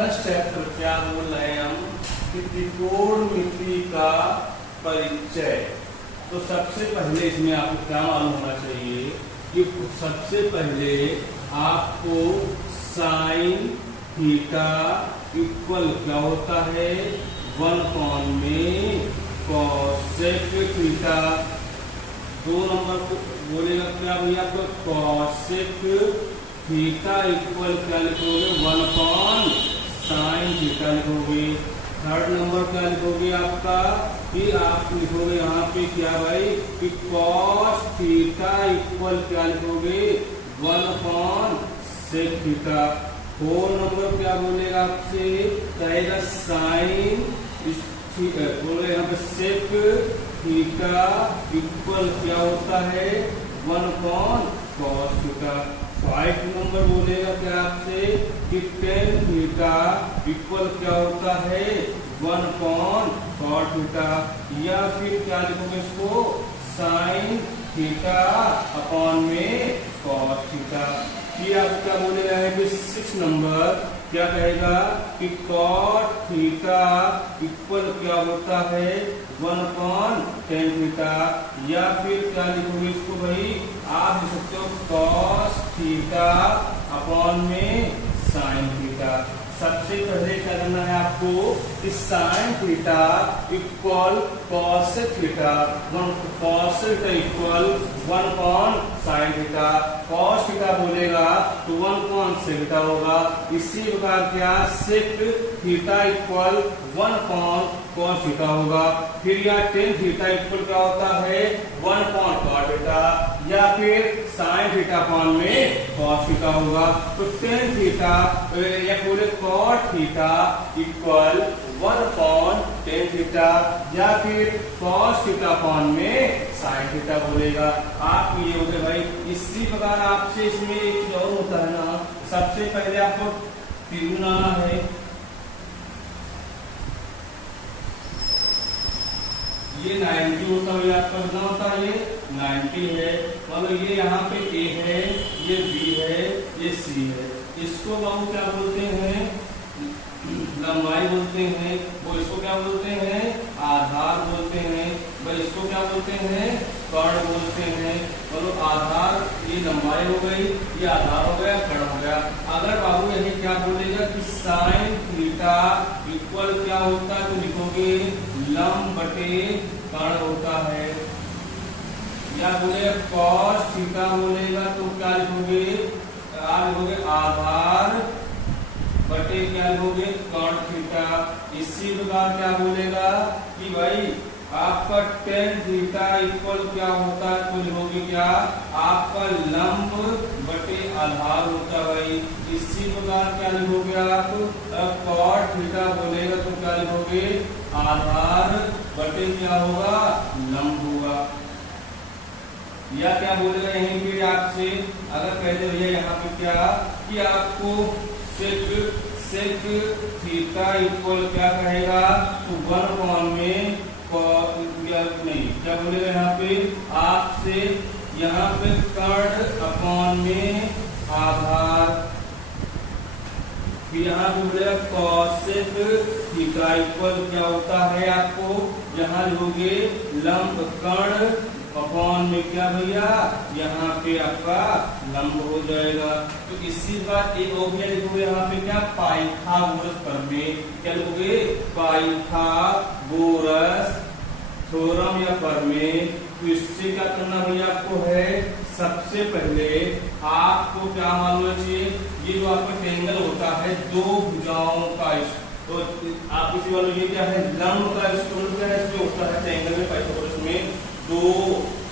First chapter क्या बोल रहे हैं हम कि त्रिकोणमिति का परिचय। तो सबसे पहले इसमें आपको क्या मालूम होना चाहिए कि सबसे पहले आपको साइन थीटा इक्वल क्या होता है 1 में कॉसेक थीटा। 2 नंबर को बोलेगा क्या भैया आपको कॉसेक थीटा इक्वल क्या लिखोगे 1 साइन थीटा लिखोगे। 3rd नंबर क्या लिखोगे आपका कि आप लिखोगे यहाँ पे क्या भाई कि कॉस थीटा इक्वल क्या लिखोगे 1 सेक थीटा। 4 नंबर क्या बोलेगा आपसे कहेगा साइन बोले यहाँ पे सेक थीटा इक्वल क्या होता है 1 कॉस थीटा। 5 नंबर बोलेगा क्या आपसे कि टेन थीटा इक्वल क्या होता है 1 कॉट थीटा। या फिर क्या लिखोगे इसको साइन थीटा अपॉन में कॉस थीटा। ये आप क्या बोलेगा है कि 6 नंबर क्या कहेगा कि कॉट थीटा इक्वल क्या होता है 1 टेन थीटा। या फिर क्या लिखोगे इसको भाई आप लिख सकते हो कॉस थीटा अपॉन में साइन थीटा। सबसे पहले क्या करना है आपको कि sine theta equal cos theta cos theta equal 1 sine theta. Cos theta बोलेगा तो 1 सेक थीटा होगा। इसी प्रकार क्या sec theta equal 1 cos theta होगा। फिर या टेन थीटा इक्वल क्या होता है 1 कॉट थीटा। या फिर साइन थीटा अपॉन में कॉस थीटा होगा। तो टेन थीटा या बोले cot theta equal 1 tan theta. या फिर कॉस थीटा अपॉन में साइन थीटा बोलेगा। आप ये हो गए भाई। इसी प्रकार आपसे इसमें एक चीज और होता है ना, सबसे पहले आपको त्रिभुज आना है। ये 90 होता है आपका कितना होता है ये 90 है। मतलब ये यहाँ पे A है, ये B है, ये C है। इसको बाबू क्या बोलते हैं लंबाई बोलते हैं। वो इसको क्या बोलते हैं आधार बोलते हैं। भाई इसको क्या बोलते हैं कर्ण बोलते हैं। मतलब आधार ये लंबाई हो गई, ये आधार हो गया, कर्ण हो गया। अगर बाबू यही क्या बोलेगा कि साइन थीटा इक्वल क्या होता है तो लिखोगे लंब बटे कर्ण होता है। या बोले कॉस थीटा बोलेगा तो क्या लिखोगे आप लिखोगे आधार बटे क्या लिखोगे कॉट थीटा। इसी प्रकार क्या बोलेगा कि भाई आपका टेन थीटा इक्वल क्या होता है तो लिखोगे क्या आपका लंब बटे आधार होता है भाई। इसी प्रकार क्या लिखोगे आप कॉट थीटा बोलेगा तो क्या लिखोगे आधार बटे क्या होगा लंब होगा। या क्या बोलेगा यहीं पे आपसे अगर कहते भैया यहाँ पे क्या कि आपको सेक थीटा इक्वल क्या कहेगा तो 1 में नहीं क्या बोलेगा यहाँ पे आपसे यहाँ पे कर्ण अपॉन में आधार। यहाँ पे बोलेगा कॉसेक थीटा इक्वल क्या होता है आपको यहाँ लिखोगे लंब कर्ण अपॉन में क्या भैया यहाँ पे आपका लंब हो जाएगा। तो इसी बात एक और भी लिखोगे यहाँ पे क्या पाइथागोरस प्रमेय क्या लिखोगे पाइथागोरस थ्योरम या प्रमेय। तो इससे क्या करना भैया आपको है सबसे पहले आपको क्या मालूम चाहिए ये जो आपका ट्रायंगल होता है 2 भुजाओं का। तो आप किसी वालों ये क्या है लंब का स्क्वायर क्या है इसमें होता है ट्रायंगल में पाइथागोरस में 2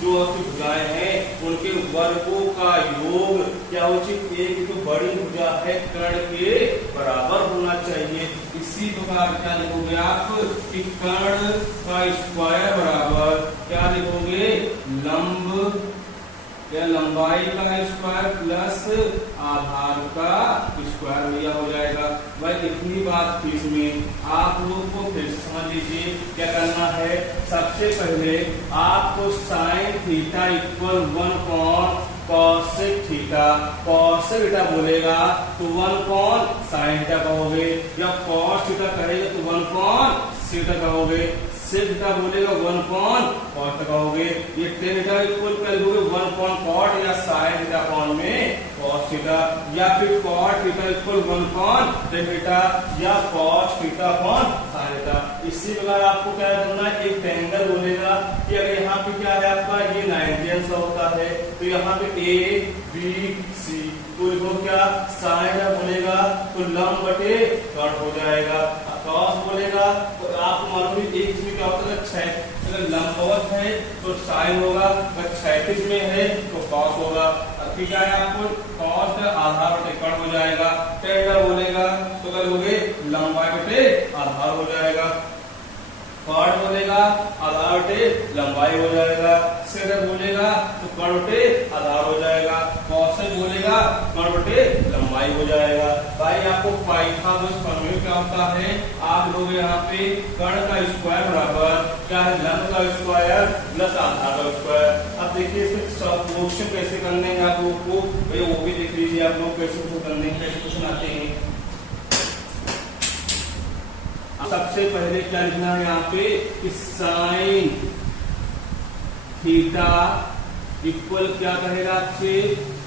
जो आपकी भुजाएं हैं उनके वर्गों का योग क्या हो चाहिए एक तो बड़ी भुजा है कर्ण के बराबर होना चाहिए। इसी प्रकार क्या लिखोगे आप कि कर्ण का स्क्वायर बराबर क्या लिखोगे लंब या लंबाई का स्क्वायर प्लस आधार का स्क्वायर भैया हो जाएगा। भाई इतनी बात थी इसमें आप लोग को फिर समझ लीजिए क्या करना है। सबसे पहले आपको sign theta equal 1 cosec theta. Cosec theta बोलेगा तो 1 कौन साइन थीटा कहोगे, या कॉस थीटा कहेगा तो 1 कौन सेक थीटा कहोगे, सेक थीटा बोलेगा 1 कौन कॉस थीटा कहोगे। ये टेन थीटा इक्वल कर लोगे 1 कौन कॉट या साइन थीटा कौन में कॉस थीटा, या फिर कॉट थीटा इक्वल 1 कौन टेन थीटा, या कॉस थीटा कौन साइन थीटा। इसी प्रकार आपको क्या करना है, एक ट्रायंगल बोलेगा कि अगर यहाँ पे क्या है आपका ये 90 अंश होता है तो यहाँ पे ए बी सी तो इसको क्या साइन बोलेगा तो लंब बटे कट हो जाएगा। कॉस बोलेगा तो आप मालूम एक इसमें क्या होता है अगर लंबवत है तो साइन होगा, अगर क्षैतिज में है तो कॉस होगा। ठीक है, आपको कॉस का आधार बटे कट हो जाएगा। टेन बोलेगा तो कर लोगे लंबाई बटे आधार हो जाएगा, कॉट बोलेगा आधार बटे लंबाई हो जाएगा, सेक बोलेगा तो कट बटे आधार हो जाएगा, कॉसेक बोलेगा कट बटे लंबाई हो जाएगा। भाई आपको पाइथागोरस प्रमेय क्या होता है, आप लोग यहाँ पे कर्ण का स्क्वायर बराबर क्या है लंब का स्क्वायर प्लस आधार का स्क्वायर। अब देखिए इसके क्वेश्चन कैसे करने हैं आप लोग को, भाई वो भी देख लीजिए आप लोग कैसे करने हैं, कैसे क्वेश्चन आते हैं। सबसे पहले क्या लिखना है यहाँ पे कि साइन थीटा इक्वल क्या कहेगा आपसे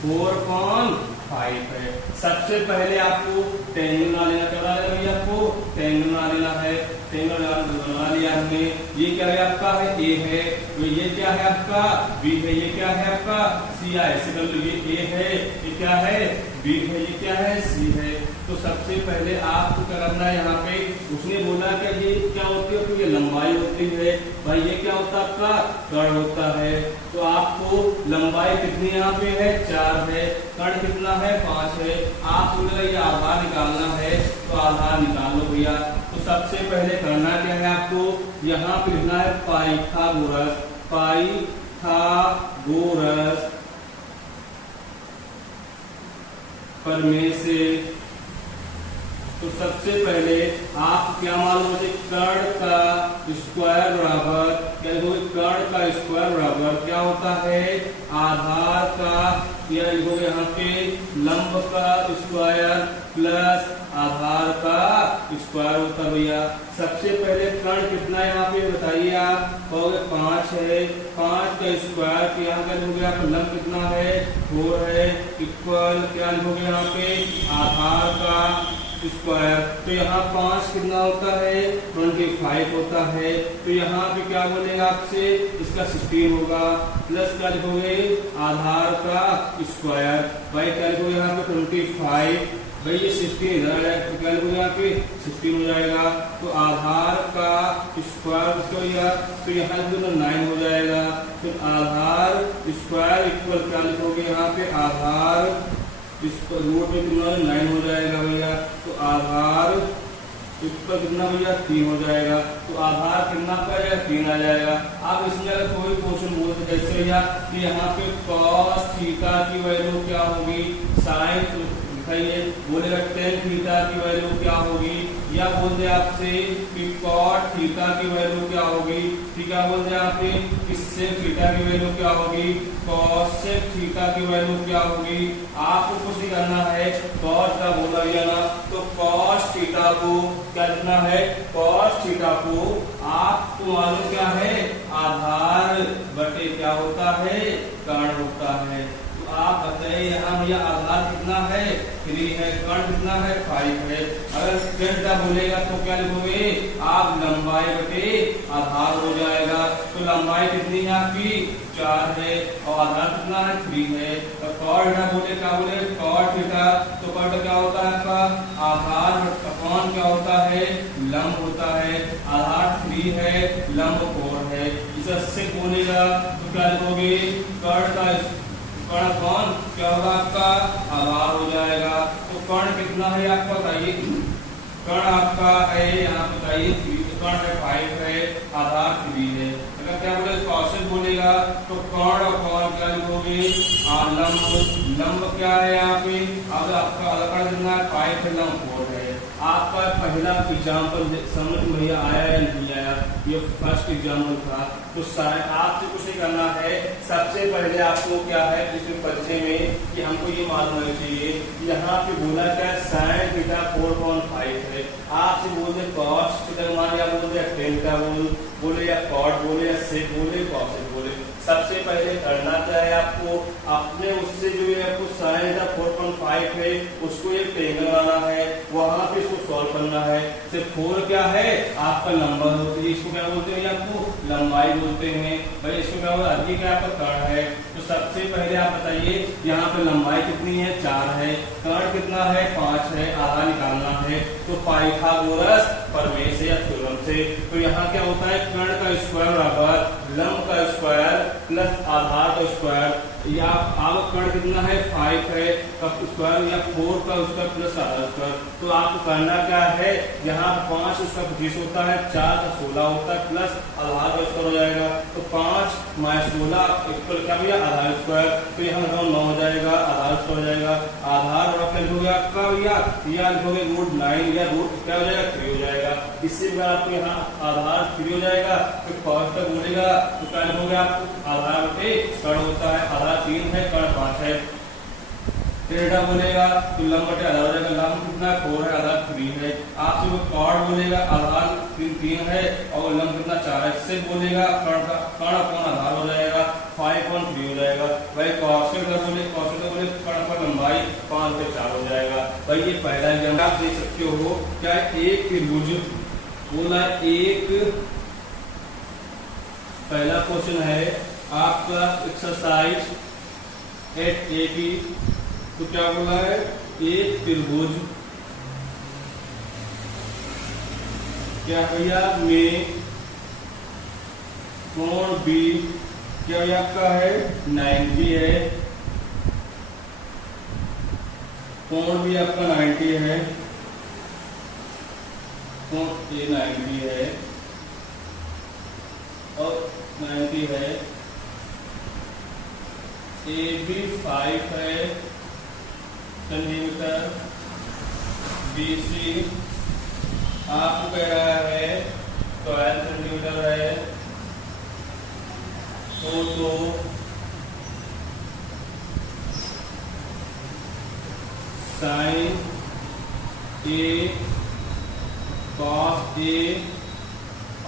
4.5 है। सबसे पहले आपको टेंगल बना लेना, क्या बना लेना भैया आपको टेंगल बना लेना है। टेंगल बना लिया हमने, ये क्या है आपका है ए है, तो ये क्या है आपका बी है, ये क्या है आपका सी है। ऐसे कर लो ये ए है, ये क्या है बी है, ये क्या है सी है। तो सबसे पहले आपको क्या करना है यहाँ पे, उसने बोला कि ये क्या होती है, तो ये लंबाई होती है। भाई ये क्या होता है आपका कर्ण होता है, तो आपको लंबाई कितनी यहाँ पे है 4 है, कर्ण कितना है 5 है। आप बोलेगा ये आधार निकालना है तो आधार निकाल लो भैया। तो सबसे पहले करना क्या है आपको, यहाँ पे लिखना है पाइथागोरस, पाइथागोरस प्रमेय से। तो सबसे पहले आप क्या मालूम है, कर्ण का स्क्वायर बराबर क्या लिखोगे, कर्ण का स्क्वायर बराबर क्या होता है आधार का, या लिखोगे यहाँ पे लंब का स्क्वायर प्लस आधार का स्क्वायर होता है भैया। सबसे पहले कर्ण कितना है यहाँ पे बताइए, आप कहोगे 5 है, 5 का स्क्वायर तो यहाँ का लिखोगे आप लंब कितना है 4 है, इक्वल क्या लिखोगे यहाँ पे आधार का स्क्वायर। तो यहाँ 5 कितना होता है 25 होता है, तो यहाँ पे क्या बोलेगा आपसे इसका 16 होगा, प्लस क्या लिखोगे आधार का स्क्वायर। भाई क्या लिखोगे यहाँ पे 25, भाई ये 16 इधर आ जाएगा तो क्या लिखोगे यहाँ पे 16 हो जाएगा। तो आधार का स्क्वायर तो यहाँ 9 हो जाएगा। तो आधार स्क्वायर इक्वल क्या लिखोगे यहाँ पे आधार इसको रूट में कितना 9 हो जाएगा भैया। तो आधार इस पर कितना भैया 3 हो जाएगा। तो आधार कितना आ जाएगा 3 आ जाएगा। आप इसमें अगर कोई क्वेश्चन बोलते जैसे भैया कि यहाँ पे cos थीटा की वैल्यू क्या होगी, साइन दिखाइए बोलेगा tan थीटा की वैल्यू क्या होगी, या बोलते आपसे कि cot थीटा की वैल्यू क्या होगी, ठीक है बोलते आपसे कि sec थीटा की वैल्यू क्या होगी, cosec थीटा की वैल्यू क्या होगी। आपको कुछ नहीं करना है, cos का बोला गया ना, तो cos थीटा को क्या लिखना है, cos थीटा को आपको मालूम क्या है आधार बटे क्या होता है कर्ण होता है। तो आप बताइए यहाँ भैया आधार कितना है 3 है, कर्ण कितना है 5 है। अगर थीटा बोलेगा तो क्या लिखोगे आप लंबाई बटे आधार हो जाएगा। तो लंबाई कितनी है आपकी 4 है और आधार कितना है 3 है। और cot थीटा बोले क्या बोले cot थीटा, तो cot क्या होता है आपका आधार अपॉन क्या होता है लंब होता है। आधार 3 है लंब 4 है। इसे sec बोलेगा तो क्या लिखोगे कर्ण का कर्ण कौन क्या होगा आपका आधार हो जाएगा। तो कर्ण कितना है आपका बताइए, कर्ण आपका है यहाँ बताइए कर्ण है 5 है, आधार 3 है। अगर क्या बोले कौशिक बोलेगा तो कर्ण और कौन क्या लिखोगे लंब, लंब क्या है यहाँ पे अब आपका अलग कितना है 5 है लंब 4 है। आपका पहला एग्जाम्पल समझ में भैया आया या नहीं आया, ये फर्स्ट एग्जाम्पल था। तो आपसे कुछ नहीं करना है, सबसे पहले आपको क्या है इसमें परिचय में कि हमको ये मालूम होना चाहिए, यहाँ पे बोला क्या sin थीटा 4.5 है। आपसे बोलते कॉस थीटा मान या बोलते टेन का बोले या कॉट बोले या सेक बोले कॉसेक बोले। सबसे पहले करना क्या है आपको, अपने उससे जो है आपको sin थीटा 4.5 है उसको एक ट्रायंगल बनाना है, वहां पे इसको सॉल्व करना है। सिर्फ 4 क्या है आपका नंबर होती है, इसको क्या बोलते हैं आपको लंबाई बोलते हैं भाई, इसको क्या बोलते हैं, क्या आपका कर्ण है। तो सबसे पहले आप बताइए यहाँ पे लंबाई कितनी है 4 है, कर्ण कितना है 5 है, आधा निकालना है। तो पाइथागोरस प्रमेय से या थ्योरम से, तो यहाँ क्या होता है कर्ण का स्क्वायर बराबर लंब का स्क्वायर प्लस आधार का स्क्वायर, या आप कर्ण कितना है 5 है का स्क्वायर या 4 का स्क्वायर प्लस आधार स्क्वायर। तो आपको करना क्या है, यहाँ 5 उसका 25 होता है, 4 का 16 होता है प्लस आधार का स्क्वायर हो जाएगा। तो 5 - 16 इक्वल क्या भैया आधार स्क्वायर। तो यहाँ 9 हो जाएगा, आधार स्क्वायर हो जाएगा। आधार और क्या लिखोगे आपका भैया, या लिखोगे √9 या रूट क्या हो जाएगा 3 हो जाएगा। इससे भी आपको यहाँ आधार 3 हो जाएगा। तो कॉस तक बोलेगा तो क्या लिखोगे आपको आधार पे कर्ण होता है, आधार 3 है कर्ण 5 है। डेल्टा बोलेगा तो लंब बटे आधार हो जाएगा, लंब कितना 4 है आधार 3 है। आपसे वो कॉर्ड बोलेगा आधार 3 है और लंब कितना 4 है। इससे बोलेगा कर्ण अपॉन आधार हो जाएगा 5.3 हो जाएगा। भाई कॉसेक का बोले कर्ण पर लंबाई 5 से 4 हो जाएगा। भाई ये पहला एग्जाम्पल आप देख सकते हो, क्या एक त्रिभुज बोला एक, पहला क्वेश्चन है आपका एक्सरसाइज 8A की। तो क्या बोला है, एक त्रिभुज क्या भैया में कोण B क्या आपका है 90 है, कोण B आपका 90 है, कोण A 90 है और 90 है, AB 5 है सेंटीमीटर, BC आपको कह रहा है 12 सेंटीमीटर है। तो साइन A कॉस A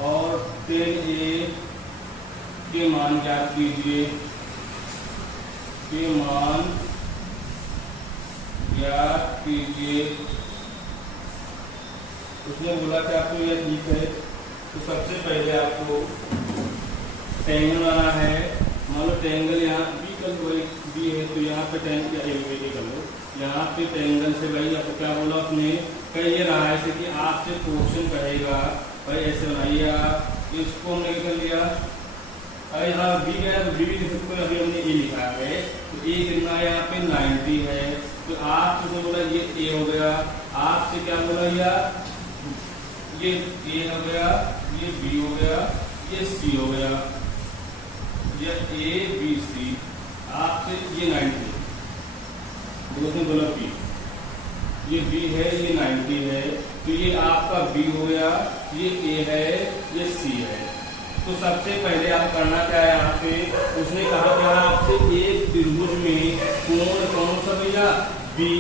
और टेन A के मान ज्ञात कीजिए, के मान ज्ञात कीजिए। उसने बोला कि आपको यह ठीक है। तो सबसे पहले आपको ट्रायंगल बनाना है। मान लो ट्रायंगल यहाँ बी है तो यहाँ पे ट्रायंगल कर लो, यहाँ पे ट्रायंगल से भाई आपको क्या बोला उसने, कह ये रहा है कि आपसे क्वेश्चन कहेगा भाई ऐसे बनाइए आप, इसको हमने कर लिया। अरे यहाँ बी गया तो बी भी लिख सकते हो, अभी हमने ए लिखा है तो ए कितना है यहाँ पे 90 है। तो आपसे बोला ये ए हो गया, आपसे क्या बोला ये ए हो गया, ये बी हो गया, ये सी हो गया, ये ए बी सी, आपसे ये 90 बोला बी, ये बी है ये 90 है, तो ये आपका बी हो गया, ये ए है ये सी है। तो सबसे पहले आप करना क्या है, यहाँ पे उसने कहा क्या आपसे एक त्रिभुज में कोण कौन सा भैया बी,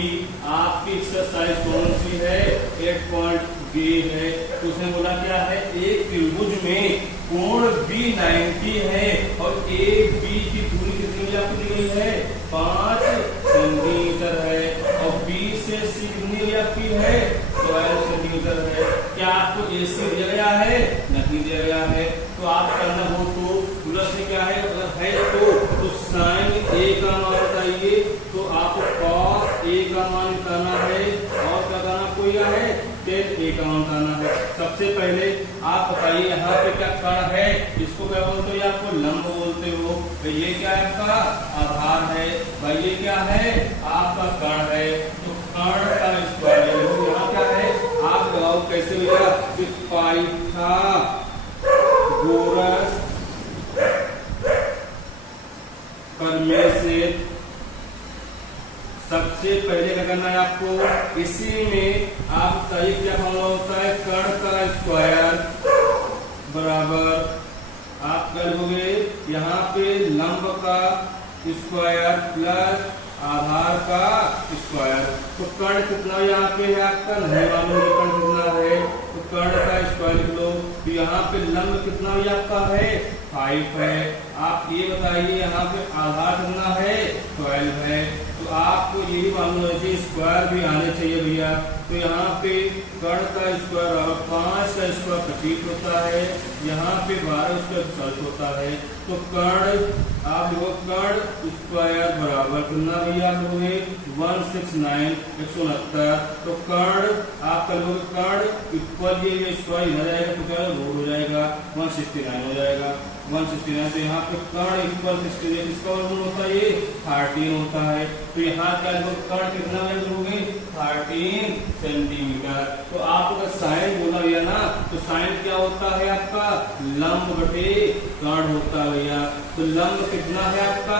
आपकी एक्सरसाइज कौन सी है 8 पॉइंट बी है। तो उसने बोला क्या है एक त्रिभुज में कोण बी 90 है और ए बी की दूरी कितनी आपको दी गई है 5 सेंटीमीटर है और बी से सी कितनी आपकी है 12 सेंटीमीटर है। क्या आपको ए सी दिया गया है, नहीं दिया गया है। तो आप करना हो तो प्लस में क्या है, अगर है तो साइन ए का मान बताइए, तो आपको कॉस ए का मान निकालना है और क्या करना आपको यह है टेन ए का मान निकालना है। सबसे पहले आप बताइए यहाँ पे क्या कर्ण है, इसको क्या बोलते हो, आपको लंब बोलते हो। तो ये क्या है आपका आधार है, भाई ये क्या है आपका कर्ण है। तो कर्ण का स्क्वायर यहाँ क्या है आप लगाओ कैसे मिलेगा, पाइथागोरस प्रमेय से सबसे पहले क्या करना है आपको, इसी में आपका ये क्या फॉर्मूला होता है, कर्ण का स्क्वायर बराबर आप कर लोगे यहाँ पे लंब का स्क्वायर प्लस आधार का स्क्वायर। तो कर्ण कितना यहाँ पे है आपका, नहीं मालूम कर्ण कितना है, तो कर्ण का स्क्वायर लिख लो। तो यहाँ पे लंब कितना भी आपका है, 5 है। आप ये बताइए यहाँ पे आधार कितना है, 12 है। तो आपको यही मालूम है कि स्क्वायर भी आने चाहिए भैया। तो यहाँ पे कर्ण का स्क्वायर और 5 का स्क्वायर 25 होता है, यहाँ पे 12 स्क्वायर 40 होता है। तो कर्ण आप लोग कर्ण स्क्वायर बराबर कितना भैया लोगे 169 169। तो कर्ण आपका लोग कर्ण इक्वल ये स्क्वायर इधर जाएगा तो क्या रूट हो जाएगा 169 हो जाएगा 169। तो यहाँ पे कर्ण इक्वल 68 इसका वर्गमूल होता है ये 13 होता है। तो यहाँ क्या लोग कर्ण कितना लोगे 13 सेंटीमीटर। तो आपका साइन बोला भैया ना, तो साइन क्या होता है आपका लंब बटे कर्ण होता है भैया। तो लंब कितना है आपका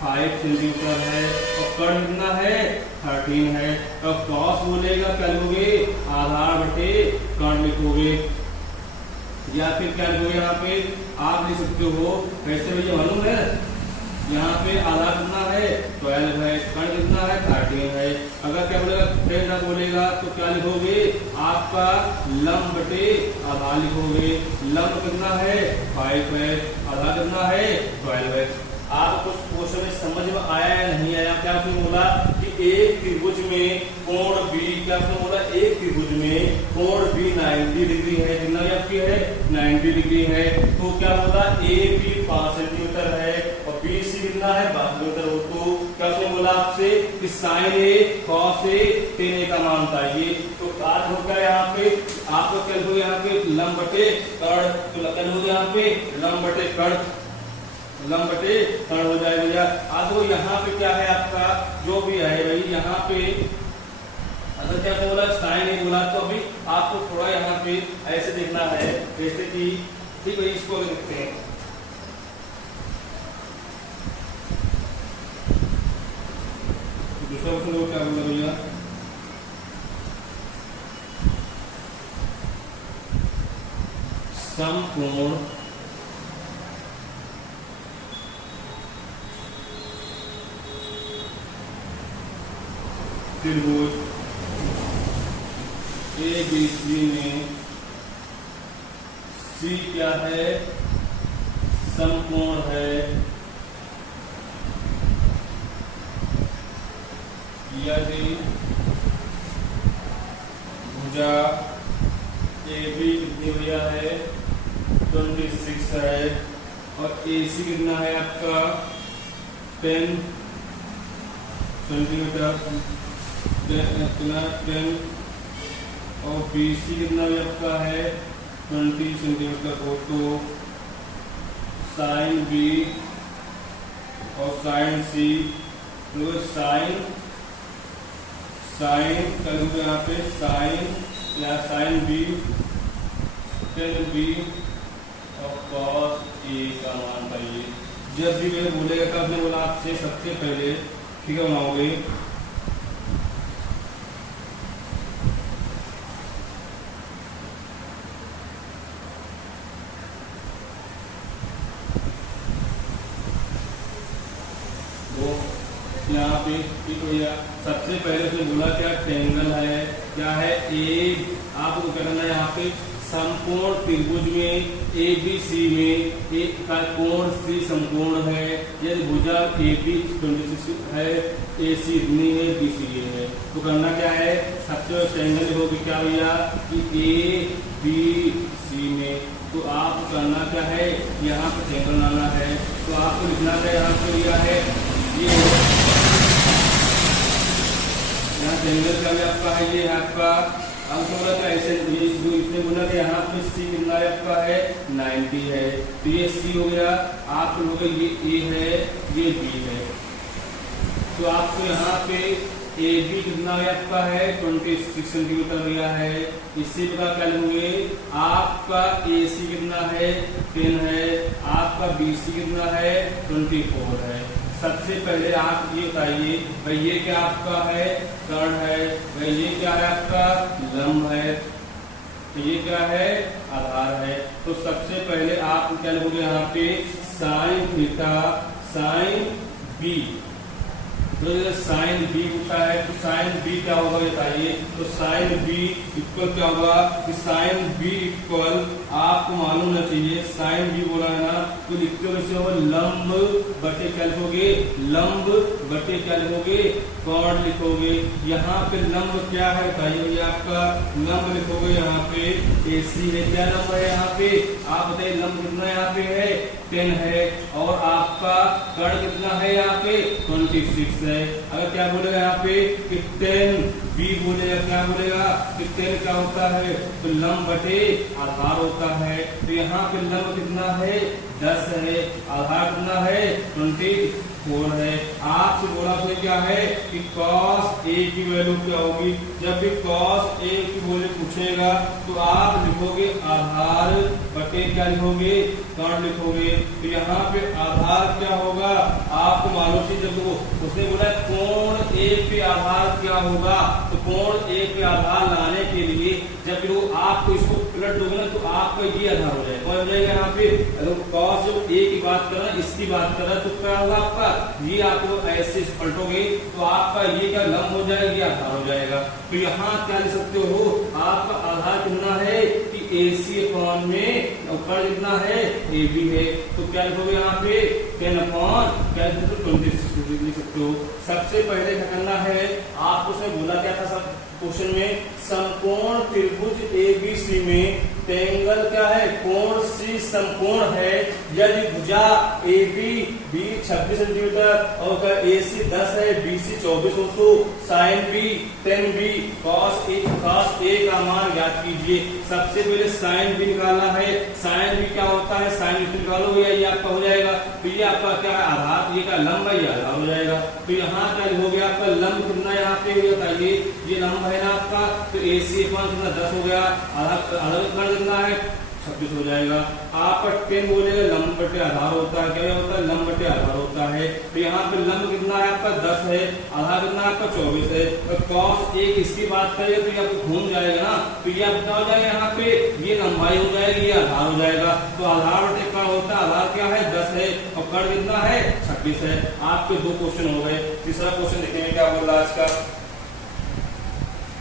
5 सेंटीमीटर है और कर्ण कितना है 13 है। और कॉस बोलेगा क्या लोगे आधार बटे कर्ण लिखोगे, या फिर क्या लिखोगे यहाँ पे आप लिख सकते हो वैसे भैया मालूम है यहाँ पे आधार कितना है 12 है, कर्ण कितना है 13 है। अगर क्या बोलेगा फ्रेंड बोलेगा तो क्या लिखोगे आपका लंब बटे आधार लिखोगे। लंब कितना है 5 है, आधार कितना है 12 है। आपको क्वेश्चन में समझ में आया या नहीं आया, क्या उसने बोला कि एक त्रिभुज में कोण बी, क्या उसने बोला एक त्रिभुज में कोण बी 90 डिग्री है, कितना आपकी है 90 डिग्री है। तो क्या बोला ए बी 5 सेंटीमीटर है और बी सी कितना है 12 सेंटीमीटर हो। तो क्या उसने बोला आपसे कि sign A cos A tan ए का मान बताइए। तो आज होगा यहाँ पे आपको क्या हो यहाँ पे लंब बटे कर्ण, तो क्या हो यहाँ पे लंब बटे कर्ण लंब बटे कर्ण हो जाए भैया। अब वो यहाँ पे क्या है आपका जो भी है भाई यहाँ पे अगर क्या बोला साइन ए बोला तो अभी आपको थोड़ा यहाँ पे ऐसे देखना है जैसे कि ठीक है इसको देखते हैं। दूसरा क्वेश्चन क्या बोला भैया समकोण त्रिभुज ABC में C क्या है समकोण है, यदि भुजा AB कितनी भैया है 26 है और AC कितना है आपका 10 सेंटीमीटर 10 और BC कितना भी आपका है 20 सेंटीमीटर हो। तो साइन B और साइन C तो साइन कर दो यहाँ पे साइन या साइन B tan B और cos A का मान पाइए। जब भी मैं बोलेगा कब ने बोला आपसे सबसे पहले ठीक है बनाओगे यहाँ पे भैया सबसे पहले उसने बोला क्या ट्रायंगल है, क्या है ए आपको करना है यहाँ पे समकोण त्रिभुज में ABC में एक का कोण C समकोण है, यदि भुजा AB 26 है AC इतनी है BC ये है। तो करना क्या है सबसे ट्रायंगल होगी क्या भैया कि ABC में। तो आप करना क्या है यहाँ पे ट्रायंगल बनाना है। तो आपको लिखना क्या यहाँ पे लिया है ये यहाँ ट्रायंगल का भी आपका है ये आपका हमको बोला था ऐसे इसने बोला कि यहाँ पे C कितना आपका है 90 है। तो ये C हो गया आप लोग ये A है ये B है। तो आपको यहाँ पे AB कितना आपका है 26 सेंटीमीटर दिया है। इसी प्रकार क्या लेंगे आपका AC कितना है 10 है, आपका BC कितना है 24 है। सबसे पहले आप ये बताइए भाई ये क्या आपका है, कर्ण है, भाई ये क्या है आपका लंब है, तो ये क्या है आधार है। तो सबसे पहले आप क्या लिखोगे यहाँ पे साइन थीटा साइन बी, तो साइन बी पूछा है तो साइन बी क्या होगा बताइए। तो साइन बी इक्वल क्या होगा कि साइन बी इक्वल आपको मालूम होना चाहिए, साइन बी बोला है ना तो लिखते हो इसे होगा लंब बटे क्या लिखोगे, लंब बटे क्या लिखोगे कर्ण लिखोगे। यहाँ पे लंब क्या है बताइए, ये आपका लंब लिखोगे यहाँ पे AC है, क्या लंब है यहाँ पे आप बताइए, लंब कितना यहाँ पे है 10 है, और आपका कर्ण कितना है यहाँ पे 26 है। अगर क्या बोलेगा यहाँ पे कि 10 बी बोलेगा, क्या बोलेगा कि 10 क्या होता है तो लंब बटे आधार होता है। तो यहाँ पे लंब कितना है 10 है, आधार कितना है 24 है। आपसे बोला तो क्या है कि cos A की वैल्यू क्या होगी, जब भी cos A की वैल्यू पूछेगा तो आप लिखोगे आधार बटे क्या लिखोगे कर्ण लिखोगे। तो यहाँ पे आधार क्या होगा आपको मालूम है, जब उसने बोला कोण A पे आधार क्या होगा, तो कोण A पे आधार लाने के लिए जब वो आपको इसको पलट दोगे ना तो आपका ये आधार हो जाएगा, हो जाएगा यहाँ पे अगर cos जब A की बात कर रहा है इसकी बात कर रहा है तो क्या होगा आपका ये आपको ऐसे पलटोगे तो आपका ये क्या लंब हो जाएगा, ये आधार हो जाएगा। तो यहाँ क्या लिख सकते हो आपका आधार कितना है कि AC अपॉन में और कर्ण कितना है AB है, तो क्या लिखोगे यहाँ पे 10 अपॉन क्या 26 लिख सकते हो। सबसे पहले क्या करना है आपको उसने बोला क्या था सब क्वेश्चन में, समकोण त्रिभुज ABC में ट्रायंगल क्या है कोण C समकोण है, यदि भुजा AB B 26 सेंटीमीटर और AC 10 है BC 24 हो तो sin B tan B cos A का मान ज्ञात कीजिए। सबसे पहले sin B निकालना है, sin B क्या होता है sin B निकालोगे ये आपका हो जाएगा, तो ये आपका क्या है आधार, ये का लंब है ये आधार हो जाएगा। तो यहाँ क्या हो गया आपका लंब कितना यहाँ पे बताइए, ये लंब है ना आपका, तो AC अपॉन कितना 10 हो गया, आधार कितना है 26 हो जाएगा। आप 10 बोलेगा लंब बटे आधार होता है, क्या होता है लंब बटे आधार होता है। तो यहाँ पे लंब कितना है आपका 10 है, आधार कितना आपका 24 है। तो cos एक इसकी बात करें तो ये आपको घूम जाएगा ना, तो ये आपका हो जाएगा यहाँ पे ये लंबाई हो जाएगी, ये आधार हो जाएगा। तो आधार बटे क्या होता है, आधार क्या है 10 है और कर्ण कितना है 26 है। आपके 2 क्वेश्चन हो गए। तीसरा क्वेश्चन देखेंगे क्या बोल रहा है आज का,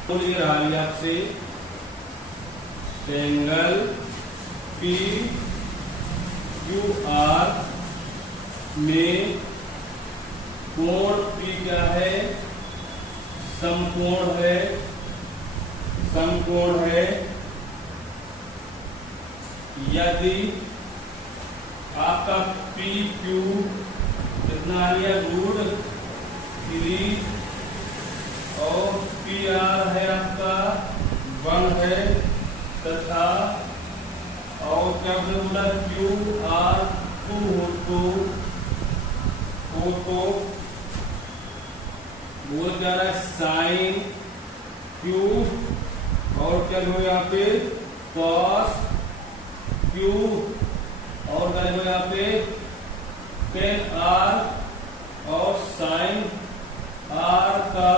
तो ये रहा है आपसे ट्रायंगल PQR में कोण P क्या है समकोण है, समकोण है, यदि आपका PQ कितना आ गया √3 और PR है आपका 1 है तथा और क्या बोला QR 2 हो तो बोल क्या रहा है साइन Q और क्या हो यहाँ पे cos Q और क्या हो यहाँ पे tan R और साइन R का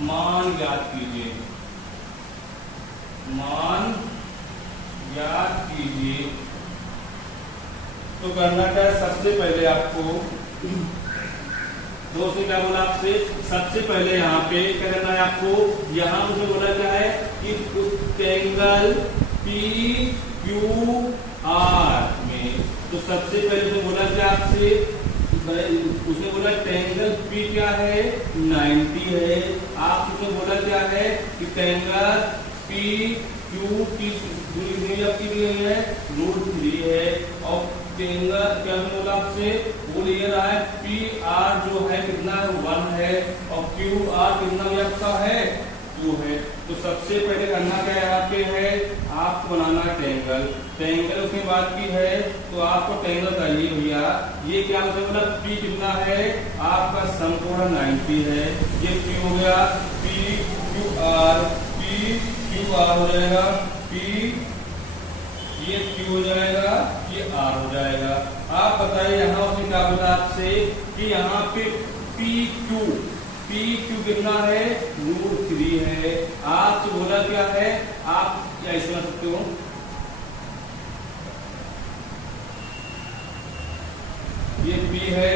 मान ज्ञात कीजिए, मान ज्ञात कीजिए। तो करना क्या है, सबसे पहले आपको दोस्तों क्या बोला आपसे, सबसे पहले यहाँ पे क्या करना है आपको, यहाँ मुझे बोला क्या है कि ट्रायंगल PQR में, तो सबसे पहले तो बोला क्या आपसे, उसने बोला ट्रायंगल P क्या है 90 है, आप उसने बोला क्या है कि ट्रायंगल PQ की दूरी आपकी दी गई है √3 है, और ट्रायंगल क्या बोला आपसे वो ले रहा है PR जो है कितना है 1 है और QR कितना भी आपका है 2 है। तो सबसे पहले करना क्या है यहाँ पे है आपको बनाना ट्रायंगल, ट्रायंगल उसने बात की है तो आपको ट्रायंगल चाहिए भैया। ये क्या मतलब P कितना है आपका समकोण 90 है, ये P हो गया PQR हो जाएगा P, ये Q हो जाएगा, ये R हो जाएगा। आप बताइए यहाँ उसने क्या बोला आपसे कि यहाँ पे PQ कितना है, √3 है। आपसे बोला क्या है, आप क्या ऐसे बना सकते हो, ये P है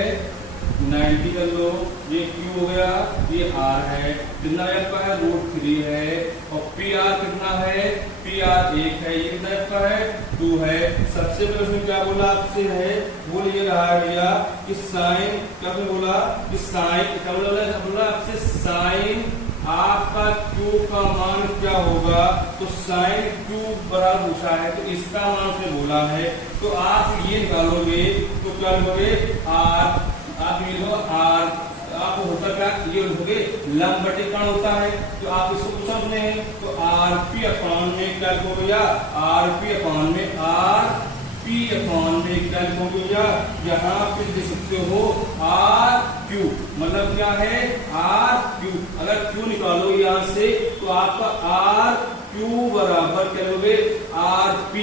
90 कर लो, ये Q हो गया, ये R है, कितना आपका है, √3 है। और PR कितना है, PR 1 है, ये कितना आपका है, 2 है। सबसे पहले उसने क्या बोला आपसे है, वो ये रहा है भैया कि साइन, क्या बोला कि साइन, क्या बोला आपसे, साइन आपका Q का मान क्या होगा, तो साइन Q बराबर पूछा है, तो इसका मान से बोला है। तो आप ये निकालोगे तो क्या लिखोगे, R, आप ये लो R, आपको होता क्या, ये लिखोगे लंब बटे कर्ण होता है, तो आप इसको पूछा उसने, तो RP अपॉन में क्या लिखोगे भैया, RP अपॉन में RP अपॉन में क्या लिखोगे भैया, यहाँ पे देख सकते हो RQ, मतलब क्या है, RQ। अगर Q निकालो यहाँ से तो आपका RQ बराबर क्या लोगे, RP,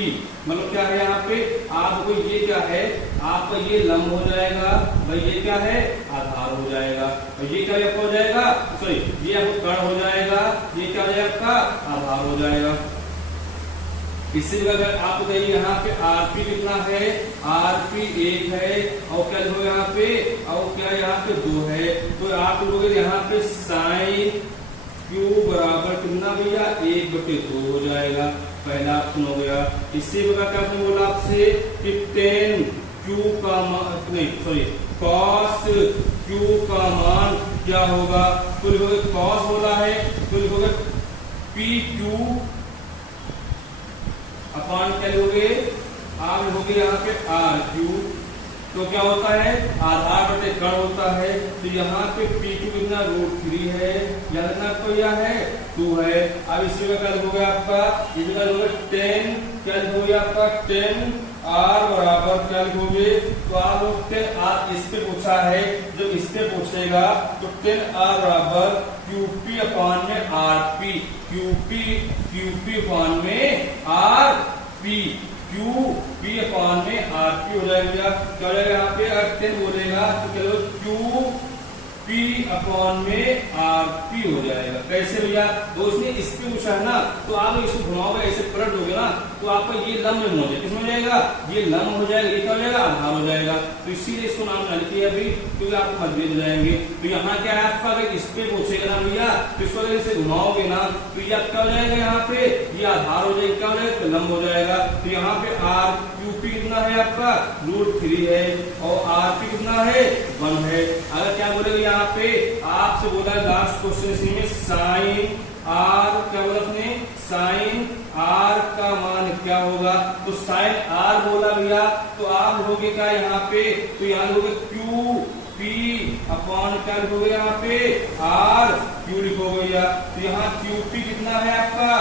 मतलब क्या है यहाँ पे आपको, ये क्या है, आपका ये लंब हो जाएगा भाई, ये क्या है, आधार हो जाएगा, और ये क्या हो जाएगा, सॉरी ये आपको कर्ण हो जाएगा, ये क्या हो जाएगा आपका आधार हो जाएगा। इसी अगर आप बताइए यहाँ पे RP कितना है, RP 1 है, और क्या लिखोगे यहाँ पे, और क्या यहाँ पे 2 है, तो आप लोगों यहाँ पे साइन Q बराबर कितना भैया, 1/2 हो जाएगा। पहला ऑप्शन हो गया। इससे बता क्या बोला आपसे कि tan Q का मान, नहीं सॉरी, cos Q का मान क्या होगा, तो लिखोगे cos बोला है, तो लिखोगे PQ अपॉन क्या लिखोगे, आप लिखोगे यहाँ पे RQ, तो क्या होता है, आधार बटे कर्ण होता है। तो यहाँ पे PQ कितना, √3 है, यहाँ कितना आपको यह है 2 है। अब इसी में क्या लिखोगे आपका, इसी का लिखोगे 10, क्या लिखोगे आपका 10 R बराबर क्या लिखोगे, तो आप लोग 10 R इस पे पूछा है, जब इस पे पूछेगा तो 10 R बराबर QP अपॉन में RP, QP अपॉन में RP, QP अपॉन में RP हो जाएगा। क्या हो जाएगा यहाँ पे, अगर 10 बोलेगा तो क्या होगा, QP अपॉन में RP हो जाएगा। कैसे भैया, तो उसने इस पे पूछा है ना, तो आप इसको घुमाओगे, ऐसे पलट दोगे ना, तो आपका ये लंब में हो जाएगा, किसमें हो जाएगा, ये लंब हो जाएगा, ये क्या हो जाएगा, आधार हो जाएगा। तो इसीलिए इसको नाम ना लिखिए अभी, क्योंकि आपको मतभेद हो जाएंगे। तो यहाँ क्या है आपका, अगर इस पे पूछेगा ना भैया, तो इसको अगर इसे घुमाओगे ना, तो ये क्या हो जाएगा, यहाँ पे ये आधार हो जाएगा, क्या हो जाएगा, तो लंब हो जाएगा। तो यहाँ पे QP कितना है आपका, √3 है, और RP कितना है, 1 है। अगर क्या बोलेगा यहाँ पे, आपसे बोला लास्ट क्वेश्चन में साइन R, क्या बोला उसने, साइन R का मान क्या होगा, तो साइन R बोला भैया, तो आप लिखोगे क्या यहाँ पे, तो यहाँ लिखोगे QP अपॉन क्या लिखोगे यहाँ पे, RQ लिखोगे भैया। तो यहाँ QP कितना है आपका,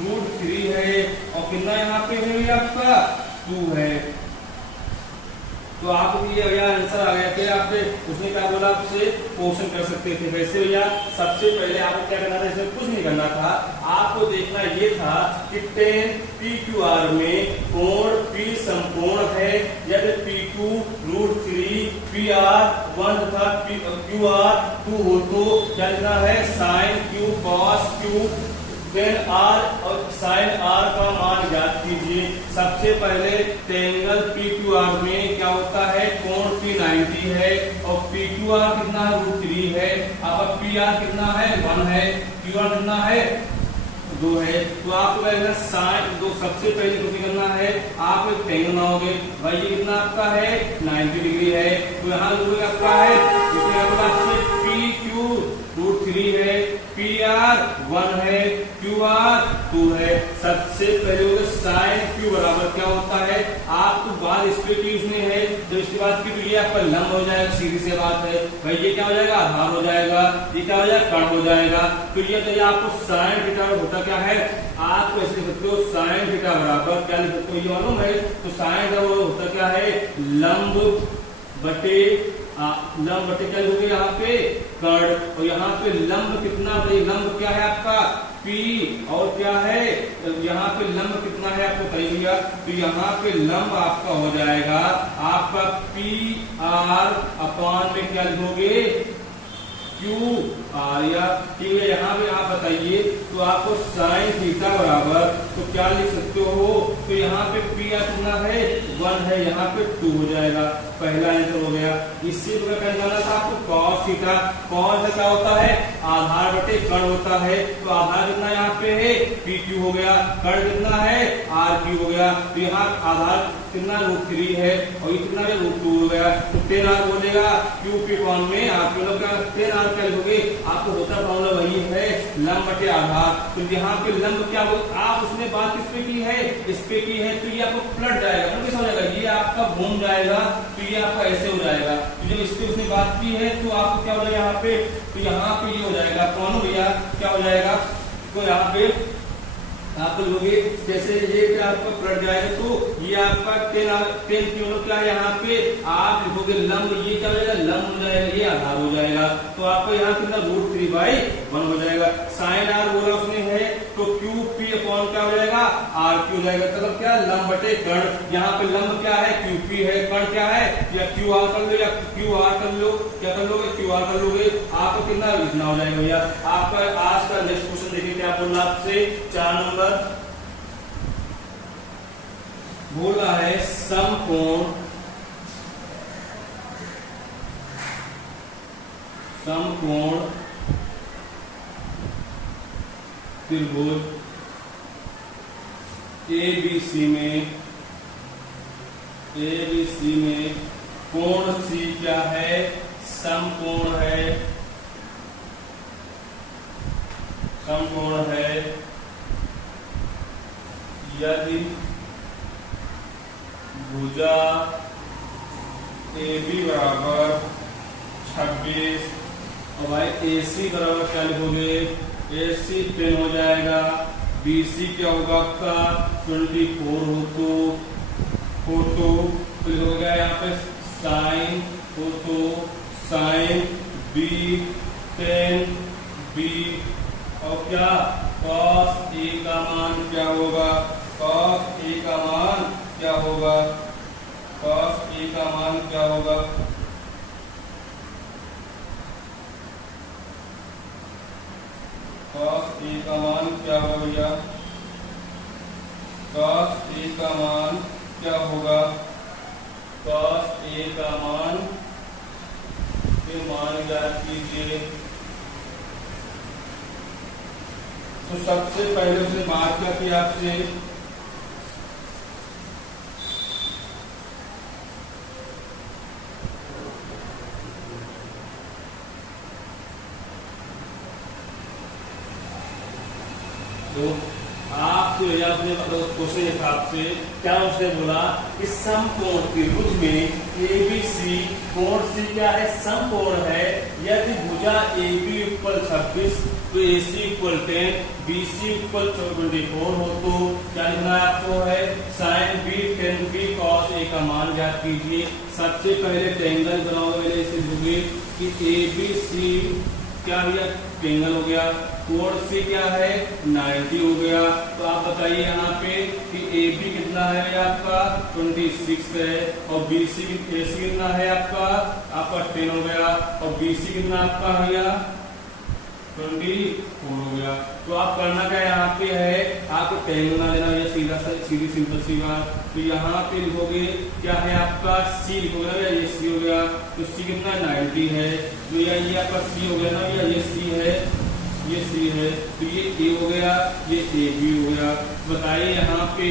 √3 है, और कितना यहाँ पे है भैया आपका 2 है। तो आपको ये भैया आंसर आ गया। फिर आपसे उसने क्या बोला, आपसे क्वेश्चन कर सकते थे। वैसे भैया सबसे पहले आपको क्या करना था, इसमें कुछ नहीं करना था, आपको देखना ये था कि tan PQR में कोण P समकोण है, यदि PQ √3 PR 1 तथा QR 2 हो तो क्या लिखना है, sin Q cos Q then R और sin R का मान ज्ञात कीजिए। सबसे पहले ट्रायंगल PQR में क्या होता है, कोण P 90 है और PQR कितना है, √3 है। अब PR कितना है, 1 है, QR कितना है, 2 है। तो आपको क्या साइन दो, सबसे पहले कुछ करना है, आप एक ट्रायंगल बनाओगे भाई, ये कितना आपका है 90 डिग्री है। तो यहाँ आपका है PQ √3 है, PR 1 है, QR 2 है। सबसे पहले साइन Q बराबर क्या होता है, आपको बात इस पे की उसने है, जब इसके बाद की तो ये आपका लंब हो जाएगा, सीधी सी बात है भाई, ये क्या हो जाएगा, आधार हो जाएगा, ये क्या हो जाएगा, कर्ण हो जाएगा। तो ये तो आपको साइन थीटा होता क्या है, आपको ऐसे लिख सकते हो साइन थीटा बराबर क्या लिख सकते हो, ये मालूम है। तो साइन होता क्या है, लंब बटे क्या लिखोगे यहाँ पे, कर्ण, और यहाँ पे लंब कितना, तो लंब क्या है आपका P और क्या है यहाँ पे लंब कितना है आपको बताइए भैया। तो यहाँ पे लंब आपका हो जाएगा आपका पी आर अपान में क्या लिखोगे क्यू आर, या ठीक है। यहाँ पे आप बताइए तो आपको साइन थीटा बराबर तो क्या लिख सकते हो। तो यहाँ पे पी आर कितना है 1 है, यहाँ पे 2 हो जाएगा, पहला आंसर हो गया। इसी प्रकार क्या निकालना था आपको कॉस थीटा। कॉस क्या होता है आधार बटे कर्ण होता है। तो आधार कितना यहाँ पे है पी क्यू हो गया, कर्ण कितना है आर क्यू हो गया। तो यहाँ आधार कितना √3 है और ये कितना है √2 हो गया। तो 10 आर बोलेगा क्यू पी फॉर्म में आप लोग का 10 आर क्या लिखोगे। आपको होता फॉर्मूला वही है लंब बटे आधार। तो यहाँ पे लंब क्या हो, आप उसने बात किस पे की है इस पे की है, तो ये आपको पलट जाएगा, तो कैसा हो जाएगा ये आपका घूम जाएगा, तो ये आपका ऐसे हो जाएगा। तो जब इस पे उसने बात की है तो आपको क्या हो जाएगा यहाँ पे, तो यहाँ पे ये हो जाएगा कौन भैया क्या हो जाएगा। तो यहाँ पे आप लोगे जैसे ये क्या आपका पलट जाएगा, तो ये आपका 10 किलो क्या है यहाँ पे आप लिखोगे लंब, ये क्या हो जाएगा लंब हो जाएगा, ये आधार हो जाएगा। तो आपको यहाँ कितना √3/1 हो जाएगा। साइन आर बोला उसने है तो क्यू पी अपॉन क्या हो जाएगा आर क्यू हो जाएगा। मतलब क्या लंब बटे कर्ण। यहाँ पे लंब क्या है क्यू पी है, कर्ण क्या है या क्यू आर कर लो या क्यू आर कर लो, क्या कर लोगे क्यू आर कर लोगे। आपको कितना लिखना हो जाएगा भैया। आपका आज का नेक्स्ट क्वेश्चन देखिए क्या बोला आपसे 4 नंबर बोला है समकोण त्रिभुज ABC में कोण C क्या है समकोण है यदि भुजा AB बराबर 26 और भाई AC बराबर क्या लिखोगे AC 10 हो जाएगा। BC क्या होगा आपका 24 हो तो लिखोगे यहाँ पे साइन B 10 B और क्या cos A का मान क्या होगा, cos A का मान क्या होगा, cos A का मान क्या होगा, cos A का मान क्या होगा भैया, cos A का मान क्या होगा, cos A का मान के मान ज्ञात कीजिए। तो सबसे पहले उसने बात क्या की आपसे तो आपसे क्वेश्चन हिसाब से क्या उसने बोला कि समकोण त्रिभुज में ABC कोण C क्या है समकोण है यदि भुजा AB इक्वल 26 तो AC इक्वल 10 BC इक्वल 24 हो तो क्या लिखना है आपको है sign B 10B cos A का मान ज्ञात कीजिए। सबसे पहले ट्रायंगल बनाओगे इसे लिखोगे कि ABC क्या भैया ट्रायंगल हो गया, कोण C क्या है 90 हो गया। तो आप बताइए यहाँ पे कि AB कितना है आपका 26 है और BC कितना है आपका 10 हो गया और BC कितना आपका भैया 24 हो गया। तो आप करना क्या यहाँ पे है आपको ट्रायंगल बना देना भैया सीधी सिंपल सी बात। तो यहाँ पे लिखोगे क्या है आपका C लिखोगे ना ये C हो गया तो C कितना 90 है। तो ये आपका C हो गया ना भैया ये C है तो ये A हो गया ये AB हो गया। बताइए यहाँ पे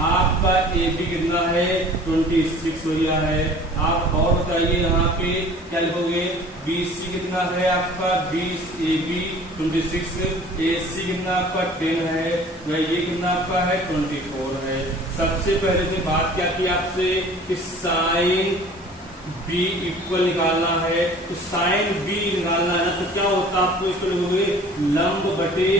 आपका AB कितना है 26 हो गया है। आप और बताइए यहाँ पे क्या लिखोगे BC कितना है आपका 20 AB 26 AC कितना आपका 10 है ये कितना आपका है 24 है। सबसे पहले से बात क्या की आपसे कि साइन बी इक्वल निकालना है, तो साइन बी निकालना है ना, तो क्या होता है आपको इसको लिखोगे लंब बटे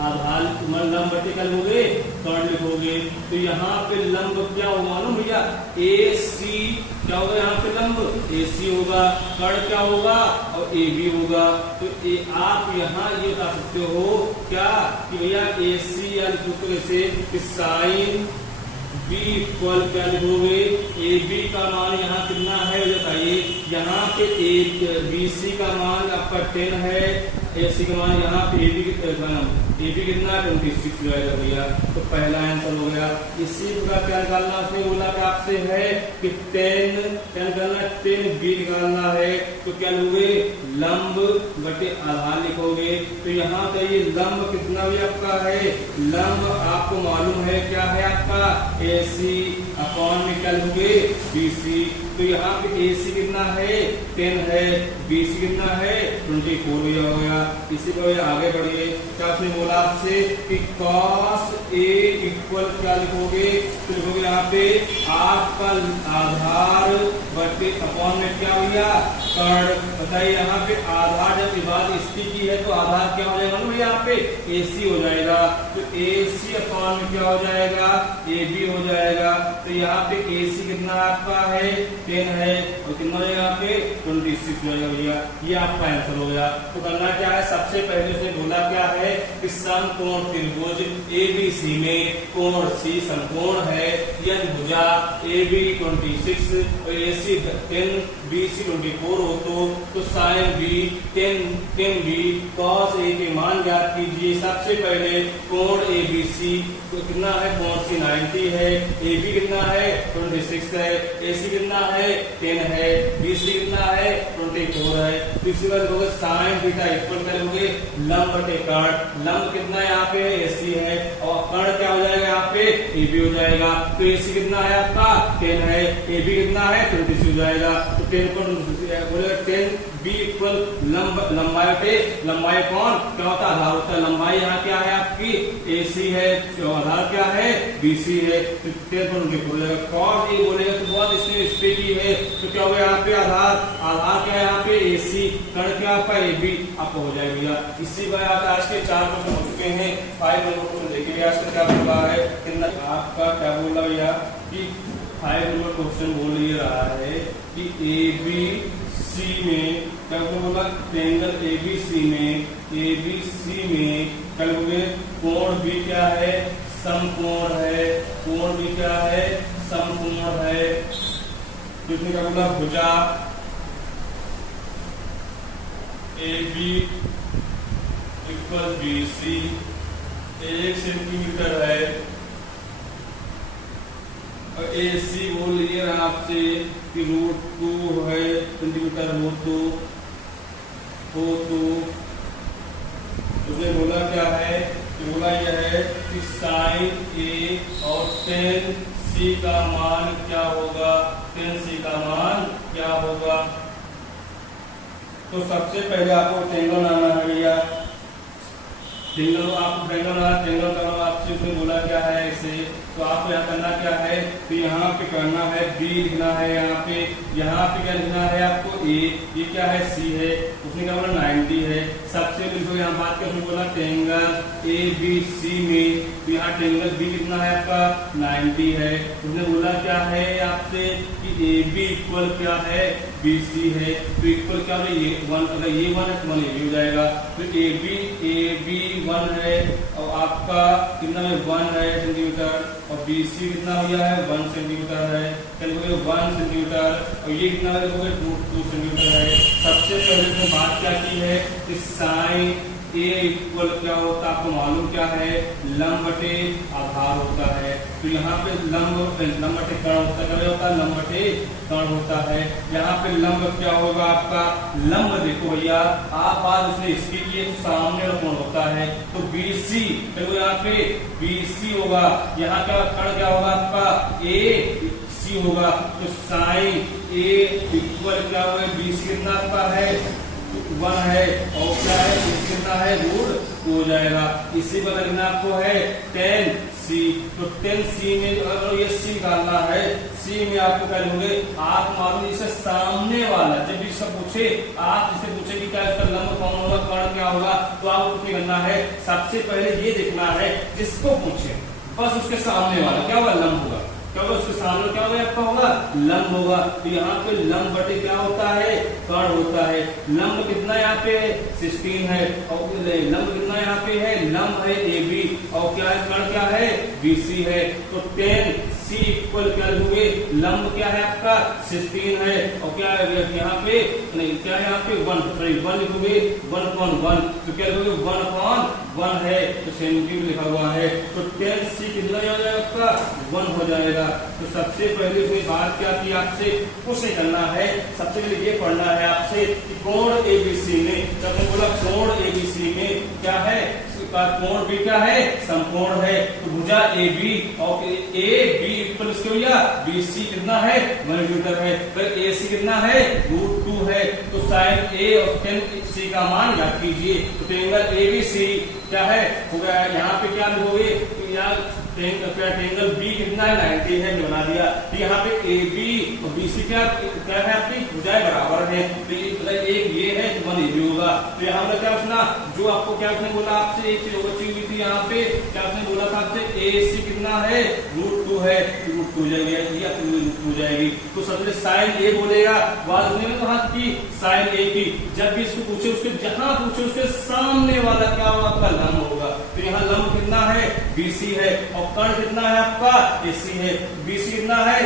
आधार, लंब बटे क्या लिखोगे कर्ण लिखोगे। तो यहाँ पे लंब क्या होगा मालूम भैया, ए सी क्या होगा, यहाँ पे लंब ए सी होगा, कर्ण क्या होगा और ए बी होगा। तो आप यहाँ ये बता सकते हो क्या कि भैया ए सी या लिखोगे साइन बी इक्वल क्या लिखोगे, ए बी का मान यहाँ कितना है बताइए, यहाँ पे ए बी सी का मान आपका 10 है, ए सी का मान यहाँ पे ए बी कितना है 26 जाएगा भैया। तो पहला आंसर हो गया। इसी प्रकार क्या निकालना उसने बोला कि आपसे है कि 10 क्या निकालना है, 10 बी निकालना है, तो क्या लोगे लंब बटे आधार लिखोगे। तो यहाँ का ये लंब कितना भी आपका है, लंब आपको मालूम है क्या है आपका ए सी अपॉन में क्या लोगे बी सी। तो यहाँ पे ए सी कितना है 10 है, बी सी कितना है 24 हो गया। इसी पर आगे बढ़िए, क्या उसने बोला आपसे कि cos A इक्वल क्या लिखोगे, तो लिखोगे यहाँ पे आपका आधार बटे अपॉन में क्या भैया कर्ण। बताइए यहाँ पे आधार जब बात इसकी की है तो आधार क्या हो जाएगा ना यहाँ पे ए सी हो जाएगा। तो ए सी अपॉन में क्या हो जाएगा ए बी हो जाएगा। तो यहाँ पे ए सी कितना आपका है 10 है और कितना हो जाएगा यहाँ पे 26 हो जाएगा भैया। ये आपका आंसर हो गया। तो करना क्या है, सबसे पहले उसने बोला क्या है कि समकोण त्रिभुज एबीसी में कोण सी समकोण है, यदि भुजा ए बी 26 और ए सी 10 बी सी 24 हो तो sine B 10 B cos A के मान ज्ञात कीजिए। सबसे पहले कोण ए बी सी तो कितना है, कोण सी 90 है, ए बी कितना है 26 है, ए सी कितना है 10 है, बी सी कितना है 24 है। तो इसी बार साइन थीटा इक्वल करेंगे लंब बटे कर्ण। लंब कितना है यहाँ पे ए सी है और कर्ण क्या हो जाएगा यहाँ पे ए बी हो जाएगा। तो ए सी कितना है आपका 10 है, ए बी कितना है 26 हो जाएगा। तो 10 पर बोलेगा 10 बी इक्वल लंबाई बटे लंबाई कौन क्या होता है आधार होता है। लंबाई यहाँ क्या है आपकी ए सी है, आधार क्या है बी सी है। तो 10 पर बोलेगा कॉस ए बोलेगा तो बहुत इसने इस पे की है। तो क्या होगा यहाँ पे आधार क्या है यहाँ पे ए सी, कर्ण क्या आपका ए बी आपको हो जाएगा। इसी बार आप आज के 4 क्वेश्चन हो चुके हैं। 5 नंबर क्वेश्चन देखिए आज का क्या बोला है, आपका क्या बोला भैया कि 5 नंबर क्वेश्चन बोल ये रहा है कि ए बी सी में क्या बोला, ट्रायंगल ए बी सी में क्या बोले कोण भी क्या है समकोण है, कोण भी क्या है समकोण है। तो इसमें क्या बोला भुजा A B equal B C 1 centimetre है और ए सी बोल लिए रहा आपसे कि √2 है सेंटीमीटर √2 उसने बोला क्या है कि बोला यह है कि साइन ए और 10 सी का मान क्या होगा, 10 सी का मान क्या होगा। तो सबसे पहले आपको ट्रायंगल बनाना है भैया, ट्रायंगल करो आपसे उसने बोला क्या है इसे। तो आपको यहाँ करना क्या है, तो यहाँ पे करना है बी लिखना है, यहाँ पे क्या लिखना है आपको ए, ये क्या है सी है, उसने क्या बोला 90 है। सबसे लिखो यहाँ बात क्या उसने बोला ट्रायंगल ए बी सी में, तो यहाँ ट्रायंगल बी कितना है आपका 90 है। उसने बोला क्या है आपसे कि ए बी इक्वल क्या है बी सी है। तो इक्वल क्या है ये 1, अगर ये 1 है तो 1 ए बी हो जाएगा। तो ए बी 1 है और आपका कितना है 1 है सेंटीमीटर और बी सी कितना हो गया है 1 सेंटीमीटर है। चलिए 1 सेंटीमीटर और ये कितना है 2 सेंटीमीटर है। सबसे पहले तो बात क्या की है कि साइन ए इक्वल क्या होता है आपको मालूम क्या है लंब बटे आधार होता है। तो यहाँ पे लंब बटे कर्ण होता है, लंब बटे कर्ण होता है। यहाँ पे लंब क्या होगा आपका, लंब देखो भैया आप बात उसने इसकी की तो सामने वाला कोण होता है तो बी सी, देखो यहाँ पे बी सी होगा, यहाँ का कर्ण क्या होगा आपका ए सी होगा। तो साइन ए इक्वल क्या होगा बी सी कितना आपका है 1 है और क्या है कितना है √2 2 हो जाएगा। इसी प्रकार लिखना आपको है 10c, तो 10c में अगर ये c निकालना है, c में आपको क्या लिखोगे, आप मालूम इससे सामने वाला, जब भी सब पूछे आप इससे पूछे कि क्या इसका लंब कौन होगा, कर्ण क्या होगा, तो आपको कुछ करना है, सबसे पहले ये देखना है जिसको पूछे बस उसके सामने वाला क्या होगा, लंब होगा। क्या होगा, उसके सामने क्या होगा, आपका होगा लंब होगा। तो यहाँ पे लंब बटे क्या होता है, कर्ण होता है। लंब कितना यहाँ पे 16 है, और लंब कितना यहाँ पे है, लंब है AB, और क्या है, कर्ण क्या है, BC है। तो 10c इक्वल क्या लिखोगे, लंब क्या है आपका 16 है, और क्या है यहाँ पे, नहीं क्या है यहाँ पे 1, सॉरी 1 लिखोगे 1/1, तो क्या लिखोगे 1/1 है, तो सेंटीमीटर लिखा हुआ है। तो 10c कितना हो जाएगा आपका 1 हो जाएगा। तो सबसे पहले कोई बात क्या की आपसे, कुछ नहीं करना है, सबसे पहले ये पढ़ना है आपसे कि कोण ABC में, जब मैं बोला कोण ABC में क्या है, कोण भी क्या है, समकोण है। तो भुजा AB और AB इक्वल इसके भैया BC कितना है 1 मीटर है, फिर AC कितना है √2 है। तो sin A और tan C का मान याद कीजिए। तो ट्रायंगल ABC क्या है, हो गया यहाँ पे क्या लिखोगे, तो यहाँ ट्रायंगल B कितना है 90 है, बना दिया। तो यहाँ पे AB और BC क्या है, आपकी भुजाएं बराबर है, तो एक ये है तो 1 AB होगा। तो यहाँ पे क्या उसने, जो आपको क्या उसने बोला आपसे, एक चीज हुई थी यहाँ पे, क्या उसने बोला था आपसे, AC कितना है √2 है, √2 हो जाएगी, ये अपनी √2 हो जाएगी। तो सबसे sin A बोलेगा, बात उसने कहा कि sin A की जब भी इसको पूछे, उसके जहां पूछे उसके सामने वाला क्या होगा, आपका लंब होगा। तो यहाँ लंब कितना है BC है, और कर्ण कितना है आपका AC है। BC कितना है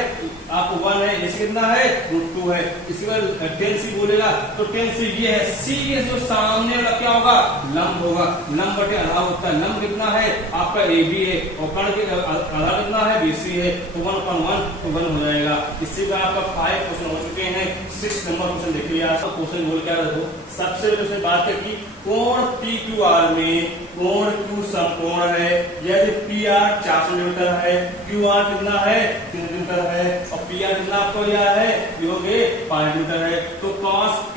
आपको 1 है, AC कितना है √2 है। इसी बार 10c बोलेगा, तो 10c ये है, C के जो सामने वाला क्या होगा, लंब होगा। लंब बटे आधार होता है, लंब कितना है आपका AB है, और कर्ण के आधार कितना है BC है, तो 1/1 तो 1 हो जाएगा। इसी का आपका 5 क्वेश्चन हो चुके हैं। 6 नंबर क्वेश्चन देखिए, आपका क्वेश्चन बोल क्या रखो, सबसे पहले बात है कि कोण PQR में कोण Q समकोण है, यदि PR 4 सेंटीमीटर है, QR कितना है 3 सेंटीमीटर है, और PR कितना आपको यह है, ये हो गए 5 मीटर है। तो cos P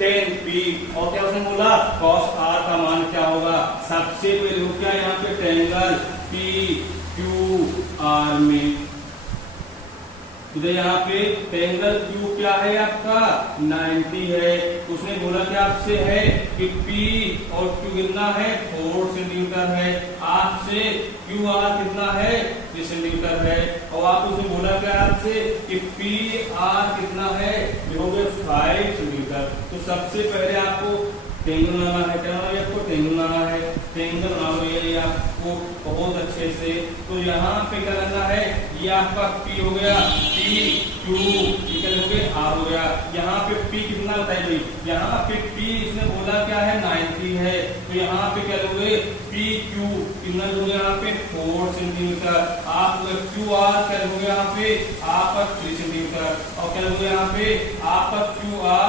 tan P, और क्या उसने बोला cos R का मान क्या होगा, सबसे पहले हो क्या यहाँ पे ट्रायंगल PQR में, तो यहाँ पे ट्रायंगल Q क्या है आपका 90 है। उसने बोला कि आपसे है कि P और Q कितना है 4 सेंटीमीटर है, आपसे QR कितना है 3 सेंटीमीटर है, और आप उसने बोला क्या आपसे कि PR कितना है, ये हो गए 5 सेंटीमीटर। तो सबसे पहले आपको ट्रायंगल बनाना है, क्या बनाना है आपको, ट्रायंगल बनाना है। ट्रायंगल बनाओ ये आपको बहुत अच्छे से। तो यहाँ पे क्या करना है, ये आपका P हो गया, PQ निकल हो गए R हो गया। यहाँ पे P कितना बताइए भाई, यहाँ पे P इसने बोला क्या है 90 है, तो यहाँ पे क्या लोगे PQ कितना लोगे, यहाँ पे 4 सेंटीमीटर। आप QR क्या लोगे, यहाँ पे आपका 3 सेंटीमीटर, और क्या लोगे यहाँ पे आपका QR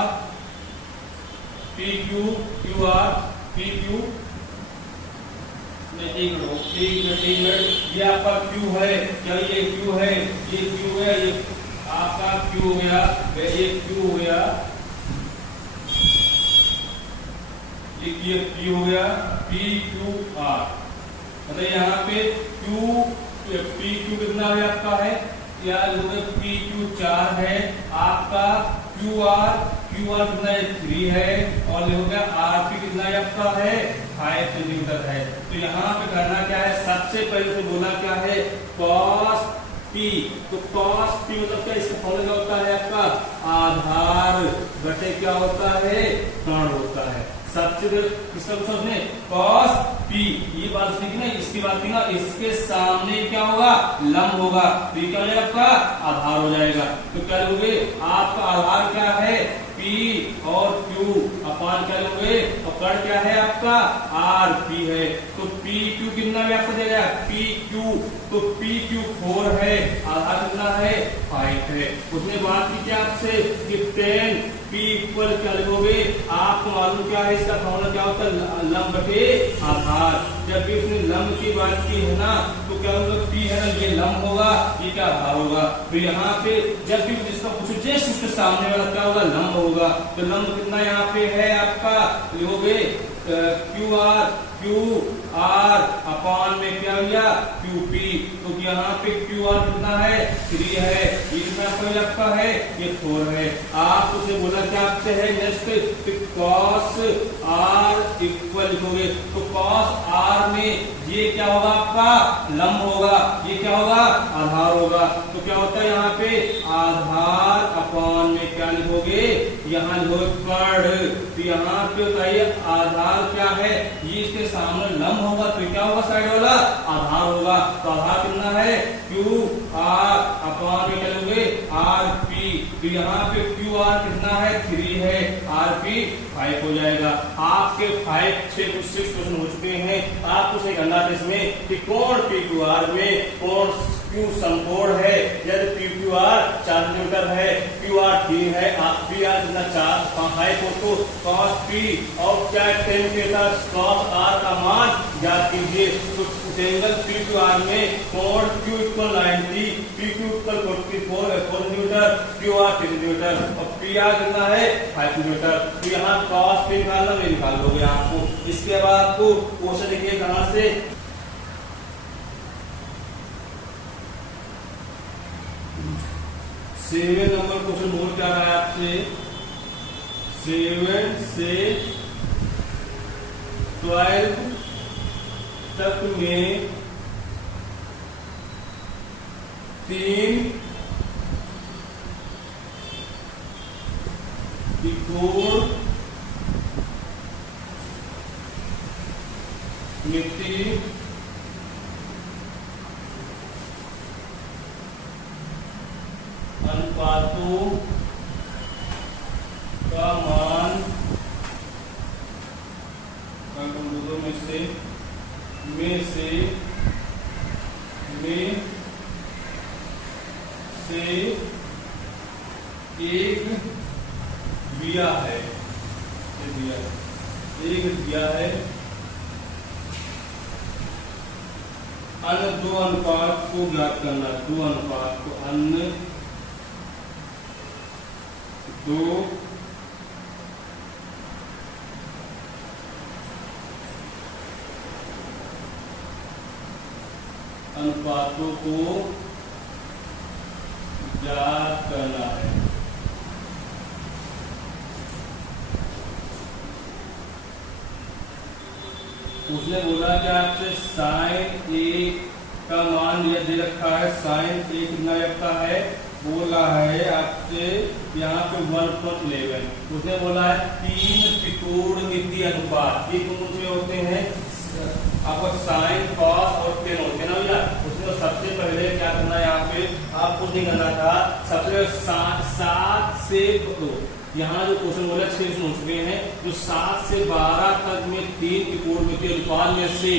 PQ QR PQ, एक मिनट, ये आपका Q है, क्या ये Q है, ये Q है, ये आपका Q हो गया, ये Q हो गया, ये Q हो गया PQR। मतलब यहाँ पे PQ कितना है आपका है, यार PQ 4 है, आपका QR कितना है 3 है, और हो गया RP कितना है आपका है 5 सेंटीमीटर है। तो यहाँ पे करना क्या है, सबसे पहले से बोला क्या है cos P, तो cos P मतलब क्या, इसका फॉर्मूला क्या होता है आपका आधार बटे क्या होता है कर्ण होता है। सबसे पहले किसका क्वेश्चन है cos P, ये बात उसने की ना, इसकी बात की ना, इसके सामने क्या होगा लंब होगा, तो ये क्या हो जाएगा आपका आधार हो जाएगा। तो क्या लोगे, आपका आधार क्या है P और Q अपान क्या लोगे, और कर्ण क्या है आपका RP है। तो PQ कितना भी आपको देगा PQ, तो PQ 4 है, आधार कितना है 5 है। उसने बात की क्या आपसे कि tan P इक्वल क्या लिखोगे, आपको मालूम क्या है, इसका फॉर्मूला क्या होता है लंब बटे आधार। जब भी उसने लंब की बात की है ना, तो क्या होगा P है ना, ये लंब होगा, ये क्या आधार होगा। तो यहाँ पे जब भी जिसका पूछो जस्ट उसके सामने वाला क्या होगा लंब होगा। तो लंब कितना यहाँ पे है आपका, लिखोगे QR क्यू आर अपॉन में क्या लिया क्यू पी। तो यहाँ पे क्यू आर कितना है 3 है, ये कितना कोई आपका है ये 4 है। आप उसे बोला क्या आपसे है नेक्स्ट कॉस आर इक्वल लिखोगे। तो कॉस आर में ये क्या होगा आपका लंब होगा, ये क्या होगा आधार होगा। तो क्या होता है यहाँ पे आधार अपॉन में क्या लिखोगे यहाँ लिखोगे कर्ण। तो यहाँ पे बताइए आधार क्या है ये इसके सामने लंब होगा तो क्या होगा साइड वाला आधार होगा। तो आधार कितना है क्यू आर अपॉन में क्या लिखोगे आर पी। तो यहाँ पे क्यू आर कितना है 3 है, आर पी 5 हो जाएगा। आपके 6 क्वेश्चन हो चुके हैं। आपको से करना था इसमें कि कोण पी क्यू आर में कोण क्यू समकोण है, यदि पी क्यू आर 4 सेंटीमीटर है, क्यू आर 3 है, आप पी आर कितना 4 5 हो तो कॉस पी और क्या टेन के साथ कॉस आर का मान ज्ञात कीजिए। तो एंगल पी क्यू आर में कोण Q equal 90, P Q equal 44 centimetre, Q R 3 centimetre और पी आर कितना है 5 सेंटीमीटर। तो यहाँ कॉस पी निकालना मैं निकाल लोगे आपको। इसके बाद आपको क्वेश्चन देखिए कहां से 7 नंबर क्वेश्चन बोल क्या रहा है आपसे 7 से 12 तक में 3 त्रिकोण मिति अनुपातों का मान में से एक दिया है, अन्य 2 अनुपात को ज्ञात करना। 2 अनुपात को अन्य 2 अनुपातों को ज्ञात करना है। उसने बोला कि आपसे साइन ए का मान यह दे रखा है, साइन ए कितना रखा है बोल रहा है आपसे यहाँ पे 1/11। उसने बोला है 3 त्रिकोणमितीय अनुपात, ये कौन से होते हैं आपका साइन कॉस और टेन होते हैं ना भैया। उसमें सबसे पहले क्या करना है यहाँ पे आपको नहीं करना था, सबसे 7 से यहाँ जो क्वेश्चन बोला 6 हो चुके हैं, जो 7 से 12 तक में 3 त्रिकोणमितीय अनुपात में से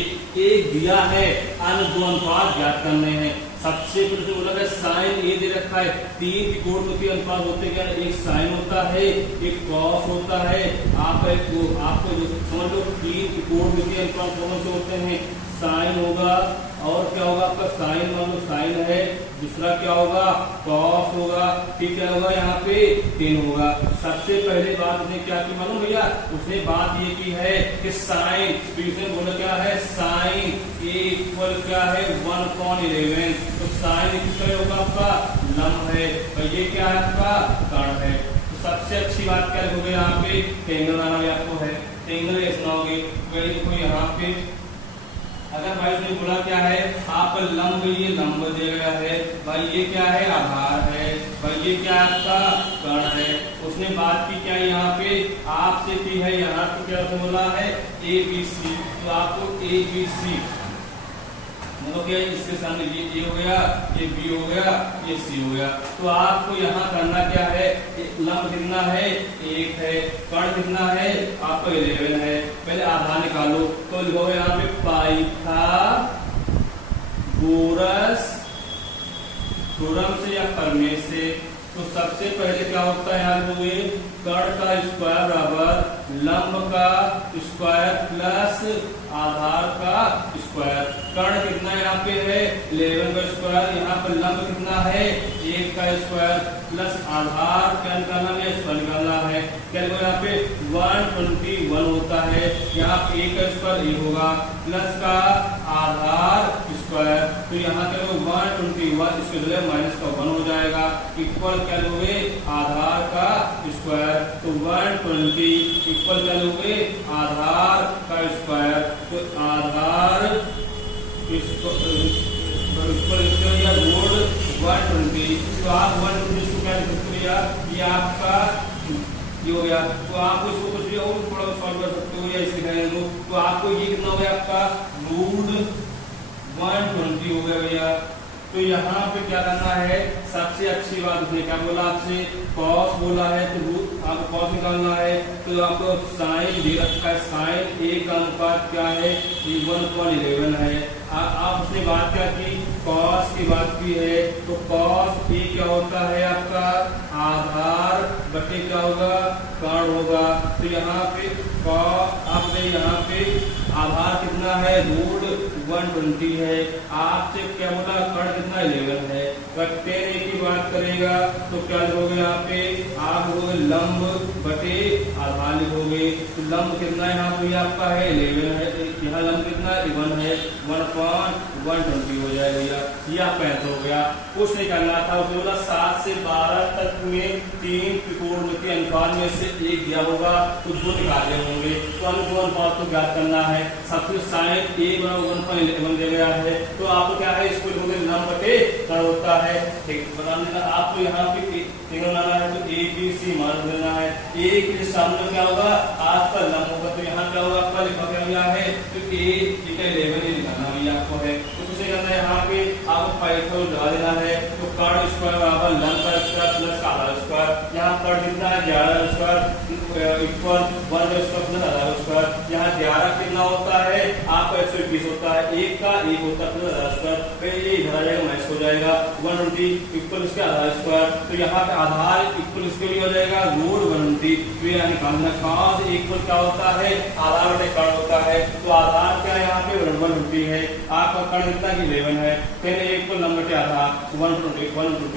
एक दिया है, अन्य 2 अनुपात ज्ञात करने हैं। सबसे पहले बोला है साइन ए दे रखा है, 3 त्रिकोणमितीय अनुपात होते क्या, एक साइन होता है एक कॉस होता है। आपको जो समझ लो 3 त्रिकोणमितीय अनुपात कौन से होते हैं, साइन होगा और क्या होगा आपका साइन मान लो साइन है, दूसरा क्या होगा कॉस होगा, फिर क्या होगा यहाँ पे टेन होगा। सबसे पहले बात उसने क्या की मालूम भैया, उसने बात ये की है कि साइन, तो बोला क्या है साइन ए इक्वल क्या है 1/11। तो साइन किसका होगा आपका लंब है, तो ये क्या है आपका कर्ण है। तो सबसे अच्छी बात क्या लिखोगे यहाँ पे एंगल बनाना भी आपको है, एंगल ऐसा होगे देखो यहाँ पे। अगर भाई उसने बोला क्या है आप लंब, ये लंब दिया गया है भाई, ये क्या है आधार है भाई, ये क्या आपका कर्ण है। उसने बात की क्या यहाँ पे आपसे की है, यहाँ पे क्या बोला है ABC। तो आपको ABC मतलब क्या इसके सामने ये A हो गया, ये B हो गया, ये C हो गया। तो आपको यहाँ करना क्या है, लंब कितना है 1 है, कर्ण कितना है आपको 11 है। पहले आधार निकालो, तो लिखोगे यहाँ पे पाइथागोरस थ्योरम से या प्रमेय से। तो सबसे पहले क्या होता है यहाँ पे कर्ण का स्क्वायर बराबर लंब का स्क्वायर प्लस आधार का स्क्वायर। कर्ण कितना यहाँ पे है 11 का स्क्वायर, यहाँ पर लंब कितना है 1 का स्क्वायर प्लस आधार क्या निकालना है स्क्वायर निकालना है। क्या लिखो यहाँ पे 121 होता है, यहाँ पे 1 का स्क्वायर 1 होगा प्लस का आधार स्क्वायर, तो यहाँ क्या लिखो 121 इसके बजाय माइनस का 1 हो जाएगा इक्वल क्या लोगे आधार का स्क्वायर, तो 120 इक्वल क्या लोगे आधार का स्क्वायर, तो आधार इक्वल रोड 120, तो आप 120 को क्या लिख सकते हो यार ये आपका ये हो गया, तो आपको इसको कुछ भी और थोड़ा सॉल्व कर सकते हो या इसे दिखाएंगे तो आपको ये कितना हो गया आपका रूट 120 हो गया भैया। तो यहाँ पे क्या करना है सबसे अच्छी बात उसने क्या बोला आपसे कॉस बोला है, तो रूट आपको कॉस निकालना है, तो आपको साइन दे रखा है, साइन ए का अनुपात क्या है 1.11 है। आप उसने बात क्या की कॉस की बात की है, तो कॉस ए क्या होता है आपका आधार बटे क्या होगा कर्ण होगा, तो यहाँ पे आपने यहाँ पे आधार कितना है रूट 120 है, आपसे क्या बोला कर्ण कितना 11 है। अगर 10 की बात करेगा तो क्या लिखोगे यहाँ पे आप लिखोगे लंब बटे आधार लिखोगे, तो लंब कितना यहाँ पे आपका है 11 है, यहाँ लंब कितना 1 है 1.120 हो जाएगा भैया, ये आपका आंसर हो गया। कुछ नहीं करना था, उसने बोला 7 से 12 तक में 3 त्रिकोणमितीय अनुपात में से एक दिया होगा तो 2 निकाले होंगे, तो हमें 2 अनुपात को ज्ञात करना है। सबसे साइन a बराबर 1.11 दिया गया है, तो आपको क्या है इसको लिखोगे लंब बटे कर्ण होता है, ठीक बताने का आपको यहाँ पे तीनों लाना है, तो a b c मान देना है, a के सामने क्या होगा आपका लंब होगा, तो यहाँ क्या होगा आपका लिखा गया है तो a 11 ही लिखाना भैया आपको है, तो कुछ नहीं करना है यहाँ पे आपको पाइथन लगा देना है, तो कर्ण स्क्वायर बराबर लंब का स्क्वायर प्लस आधार स्क्वायर, यहाँ कर्ण कितना है 11 स्क्वायर इक्वल 1 स्क्वायर प्लस आधार स्क्वायर, यहाँ 11 कितना होता है आपका 120 होता है, 1 का 1 होता है प्लस आधार स्क्वायर, फिर ये इधर आ जाएगा माइनस हो जाएगा 120 इक्वल इसके आधार स्क्वायर, तो यहाँ पे आधार इक्वल इसके लिए हो जाएगा रूट 120, तो यहाँ निकालना कॉस इक्वल क्या होता है आधार बटे कर्ण होता है, तो आधार क्या यहाँ पे 120 है, आपका कर्ण कितना कि 11 है, फिर एक को लंब बटे आधार 120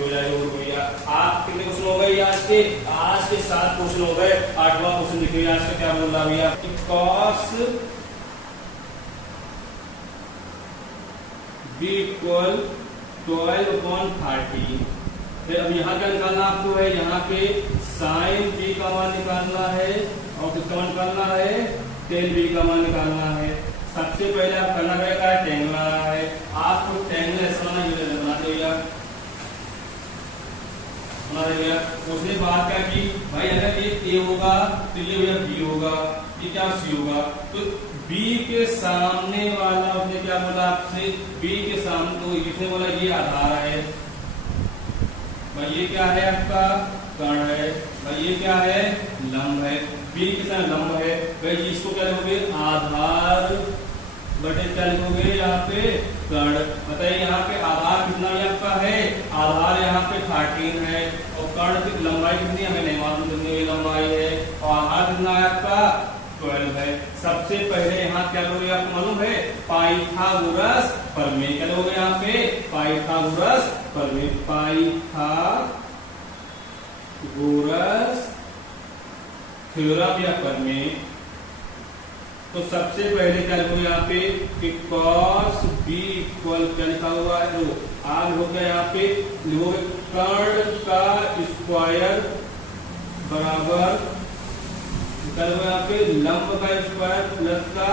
हो जाएगा वो भैया। आप कितने क्वेश्चन हो गए आज के 7 क्वेश्चन हो गए, 8वां क्वेश्चन देखिए आज का क्या बोल रहा भैया कॉस b इक्वल 12/30, फिर अब यहाँ क्या निकालना आपको है यहाँ पे साइन b का मान निकालना है और किसका मान निकालना है टेन b का मान निकालना है। सबसे पहले आप करना रहेगा टेंगल बनाना है, आपको टेंगल ऐसा बना देगा उसने बात क्या की भाई अगर ये a होगा तो ये भैया b होगा, ये क्या c होगा, तो b के सामने वाला उसने क्या बोला आपसे b के सामने, तो इसने बोला ये आधार है भाई, ये क्या है आपका कर्ण है भाई, ये क्या है लंब है, b के साथ लंब है भाई, इसको क्या लिखोगे आधार बटे क्या लिखोगे यहाँ पे कर्ण। बताइए यहाँ पे आधार कितना आपका है आधार यहाँ पे 13 है और कर्ण की लंबाई कितनी हमें नहीं मालूम कितनी लंबाई है, और आधार कितना है आपका 12 है। सबसे पहले यहाँ क्या लोगे आपको मालूम है पाइथागोरस प्रमेय, क्या लोगे यहाँ पे पाइथागोरस प्रमेय, पाइथागोरस थ्योरम या प्रमेय। तो सबसे पहले क्या लिखो यहाँ पे कि cos b इक्वल क्या लिखा हुआ है लो आग हो गया यहाँ पे लिखोगे कर्ण का स्क्वायर बराबर क्या लिखो यहाँ पे लंब का स्क्वायर प्लस का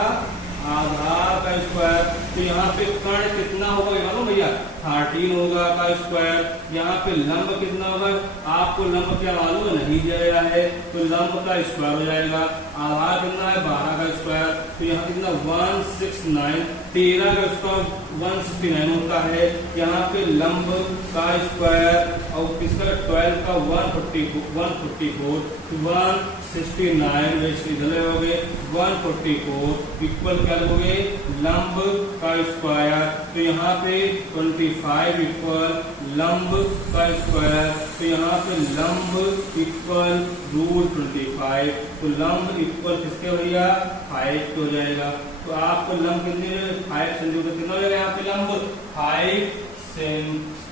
आधार का स्क्वायर, तो यहाँ पे कर्ण कितना होगा मालूम भैया 13 होगा का स्क्वायर, यहाँ पे लंब कितना होगा आपको लंब क्या मालूम नहीं दिया गया है, तो लंब का स्क्वायर हो जाएगा, आधार कितना है 12 का स्क्वायर, तो यहाँ कितना 169, 13 का स्क्वायर 169 होता है, यहाँ पे लंब का स्क्वायर और किसका 12 का 144 169 इधर हो गए 144 इक्वल क्या होगे लंब का स्क्वायर, तो यहाँ पे 25 इक्वल लंब का स्क्वायर, तो यहाँ पे लंब इक्वल रूट 25, तो लंब इक्वल किसके भैया 5 हो जाएगा। तो तो आपको लंब कितने 5 सेंटीमीटर कितना हो जाएगा यहाँ पे लंब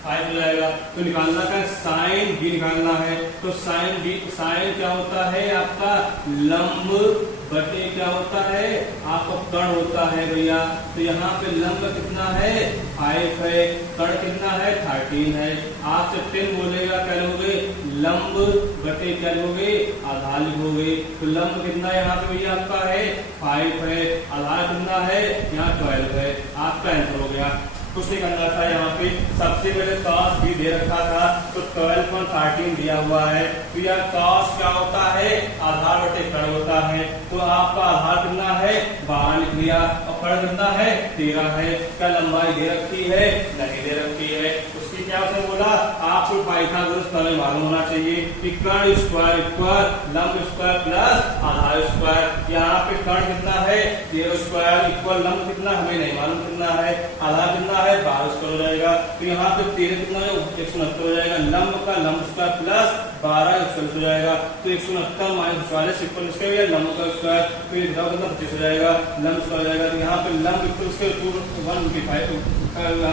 5 हो जाएगा। तो निकालना का साइन बी निकालना है। तो साइन बी, साइन क्या होता है आपका लंब बटे क्या होता है आपका कर्ण होता है भैया। तो यहाँ पे लंब कितना है 5 है, कर्ण कितना है 13 है। आपसे 10 बोलेगा क्या लिखोगे लंब बटे क्या लिखोगे आधार लिखोगे। तो लंब कितना यहाँ पे भैया आपका है 5 है, आधार कितना है यहाँ 12 है। आपका आंसर हो गया। कुछ नहीं करना था यहाँ पे, सबसे पहले cos भी दे रखा था तो 12.13 दिया हुआ है। तो यह cos क्या होता है आधार बटे कर्ण होता है। तो आपका आधार कितना है 12 लिख लिया और कर्ण कितना है 13 है। क्या लंबाई दे रखी है नहीं दे रखी है। उसकी क्या उसने बोला आपको पाइथागोरस प्रमेय मालूम होना चाहिए कि कर्ण स्क्वायर इक्वल लंब स्क्वायर प्लस आधार स्क्वायर। यहाँ पे कर्ण कितना है 0 स्क्वायर इक्वल लंब कितना हमें नहीं मालूम कितना है, आधार कितना है 12 स्क्वायर हो जाएगा। तो यहाँ पे 13 कितना है 169 हो जाएगा। लंब का लंब स्क्वायर प्लस 12 140 हो जाएगा। तो 169 माइनस 44 इक्वल इसका भी लंब का स्क्वायर तो 25 हो जाएगा, लंब स्क्वायर हो जाएगा। तो यहाँ पे लंब इक्वल इसके 1 25 हो जाएगा।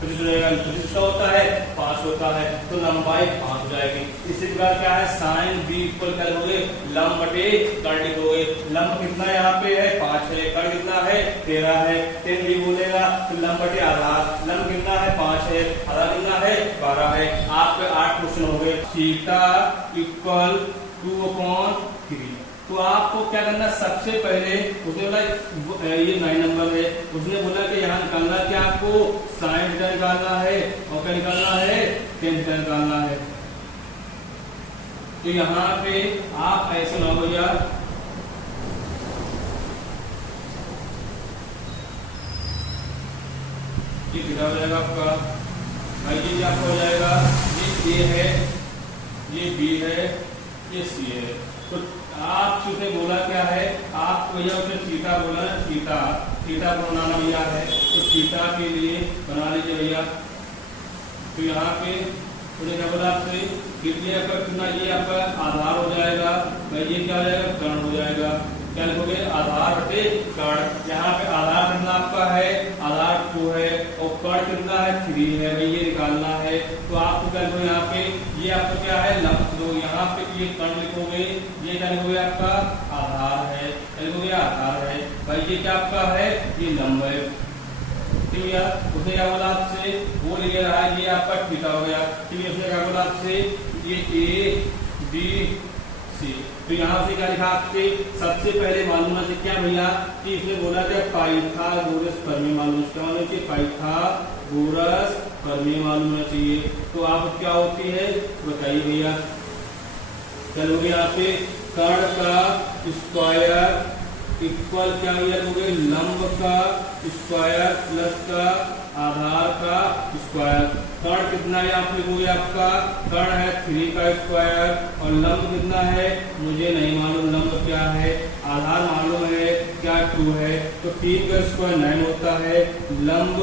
25 का होता है 5 होता है तो लंबाई 5 हो जाएगी। इसी प्रकार क्या है साइन बी इक्वल कर लोगे लंब बटे कर्ण लिखोगे। लंब कितना यहाँ पे है 5 है, कर्ण कितना है 13 है। 10 भी बोलेगा तो लंब बटे आधार, लंब कितना है 5 है, आधार कितना है 12 है। आपके 8 क्वेश्चन हो गए। Theta equal 2/3। तो आपको क्या करना सबसे पहले उसने बोला ये 9 नंबर है, उसने बोला कि यहाँ निकालना क्या आपको साइन थीटा निकालना है और क्या निकालना है टेन थीटा निकालना है। तो यहाँ पे आप ऐसे ना भैया ये थीटा हो जाएगा आपका भाई, ये आपका हो जाएगा ये ए है, ये बी है, ये सी है। तो आप उसने बोला क्या है आप भैया उसने थीटा बोला ना, थीटा थीटा बनाना भैया है। तो थीटा के लिए बना लीजिए भैया। तो यहाँ पे उन्हें क्या बोला आपसे ये आपका कितना ये आपका आधार हो जाएगा भाई, ये क्या हो जाएगा कर्ण हो जाएगा। क्या लिखोगे आधार बटे कर्ण। यहाँ पे आधार कितना आपका है आधार 2 है और कर्ण कितना है 3 है भाई, ये निकालना है। तो आपको क्या लिखोगे यहाँ पे ये आपको क्या है लंब दो, यहाँ पे ये कर्ण लिखोगे, ये क्या लिखोगे आपका आधार है, क्या लिखोगे आधार है भाई। ये क्या आपका है ये लंब है। ठीक है उसने क्या बोला आपसे वो ले रहा है ये आपका थीटा हो गया। ठीक है उसने क्या बोला आपसे ये ए बी सी। तो यहाँ से क्या लिखा आपसे सबसे पहले मालूम होना चाहिए क्या भैया कि इसने बोला था पाइथागोरस प्रमेय मालूम क्या होना चाहिए, पाइथागोरस प्रमेय मालूम होना चाहिए। तो आप क्या होती है बताइए भैया। चलो यहाँ पे कर्ण का स्क्वायर इक्वल क्या लिखोगे लंब का स्क्वायर प्लस का आधार का स्क्वायर। कर्ण कितना है आप लिखोगे आपका कर्ण है 3 का स्क्वायर और लंब कितना है मुझे नहीं मालूम लंब क्या है, आधार मालूम है क्या 2 है। तो 3 का स्क्वायर 9 होता है, लंब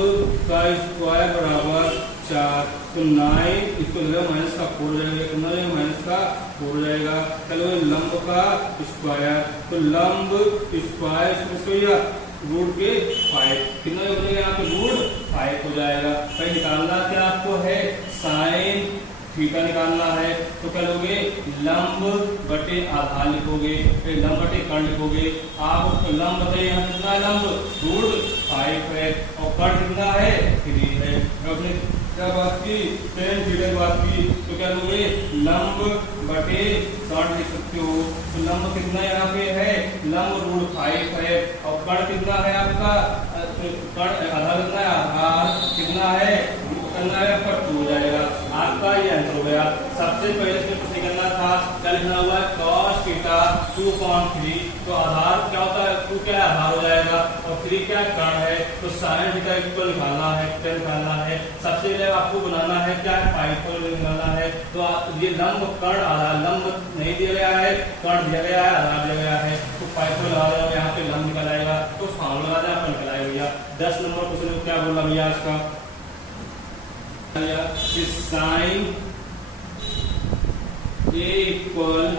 का स्क्वायर बराबर 4। तो 9 इसको लगेगा माइनस का 4 हो जाएगा, कितना हो जाएगा माइनस का 4 हो जाएगा। चलो लंब का स्क्वायर तो लंब स्क्वायर इसको रूट के 5 कितना हो जाएगा यहाँ पे रूट 5 हो जाएगा। भाई निकालना क्या आपको है साइन थीटा निकालना है। तो क्या लोगे लंब बटे आधार लिखोगे, लंब बटे कर्ण लिखोगे। आप लंब बटे यहाँ कितना है लंब रूट 5 है और कर्ण कितना है 3 है। अपने क्या बात की टेन थीटा की बात की तो क्या लोगे लंब बटे कर्ण लिख सकते हो। तो लंब कितना यहाँ पे है लंब रूट 5 है और कर्ण कितना है आपका कर्ण आधार कितना है आधार कितना है करना है आपका 2 हो जाएगा। आपका ये आंसर हो गया। सबसे पहले इसमें कुछ करना था क्या लिखना हुआ है cos थीटा 2/3। तो आधार क्या होता है 2 क्या है आधार हो जाएगा और 3 क्या कर्ण है। तो sin थीटा इक्वल निकालना है क्या निकालना है। सबसे पहले आपको बनाना है क्या है पाइथागोरस निकालना है। तो ये लंब कर्ण आधार लंब नहीं दिया गया है कर्ण दिया गया है आधार दिया गया है। तो पाइथागोरस लगा देना यहाँ पे लंब निकल आएगा तो फार्मूला लगा देना निकल आएगा भैया। 10 नंबर क्वेश्चन क्या बोला भैया इसका साइन ए इक्वल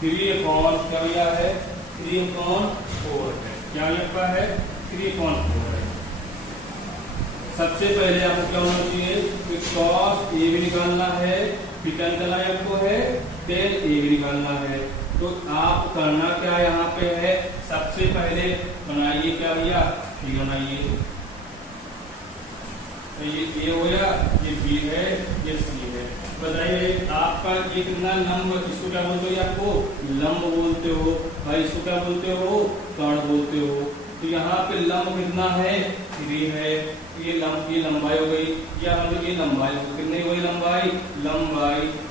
3/4 क्या भैया है 3/4 है। क्या आपका है 3/4 है। सबसे पहले आपको क्या होना चाहिए कि cos ए भी निकालना है, फिर क्या निकालना है आपको है tan ए भी निकालना है। तो आप करना क्या यहाँ पे है, सबसे पहले बनाइए क्या भैया फिर बनाइए, ये ए हो गया, ये बी है, ये सी है। बताइए आपका ये कितना लंब, इसको क्या बोलते हो, आपको लंब बोलते हो भाई, इसको क्या बोलते हो कर्ण बोलते हो। तो यहाँ पे लंब कितना है 3 है, ये लंबाई हो गई, या मतलब ये लंबाई कितनी हो गई, लंबाई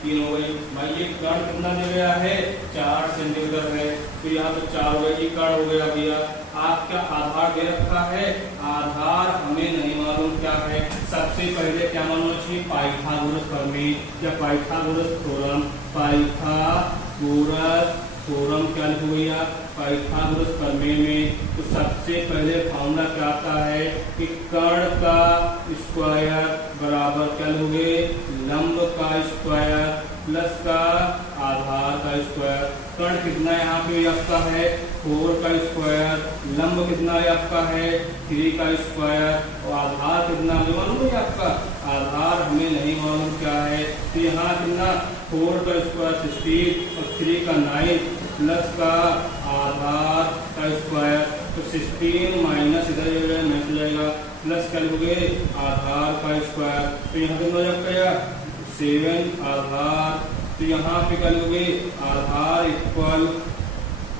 3 हो गई भाई। ये कर्ण कितना दे गया है 4 सेंटीमीटर है, तो यहाँ पे 4 हो गया, ये कर्ण हो गया भैया। आपका आधार दे रखा है, आधार हमें नहीं मालूम क्या है। सबसे पहले क्या मालूम चाहिए पाइथागोरस प्रमेय या पाइथागोरस थ्योरम। पाइथागोरस थ्योरम क्या लिखो भैया पाइथागोरस प्रमेय में। तो सबसे पहले फॉर्मूला क्या आता है कि कर्ण का स्क्वायर बराबर क्या लोगे लंब का स्क्वायर प्लस का आधार का स्क्वायर। कर्ण कितना यहाँ पे आपका है 4 का स्क्वायर, लंब कितना है आपका है 3 का स्क्वायर और आधार कितना हमें मालूम है आपका, आधार हमें नहीं मालूम क्या है। तो यहाँ कितना 4 का स्क्वायर 16 और 3 का 9 प्लस का आधार का स्क्वायर। तो 16 माइनस इधर जाएगा प्लस कर लोगे आधार का स्क्वायर। तो यहाँ पे हो जाएगा 7 आधार, तो यहाँ पे कर लोगे आधार इक्वल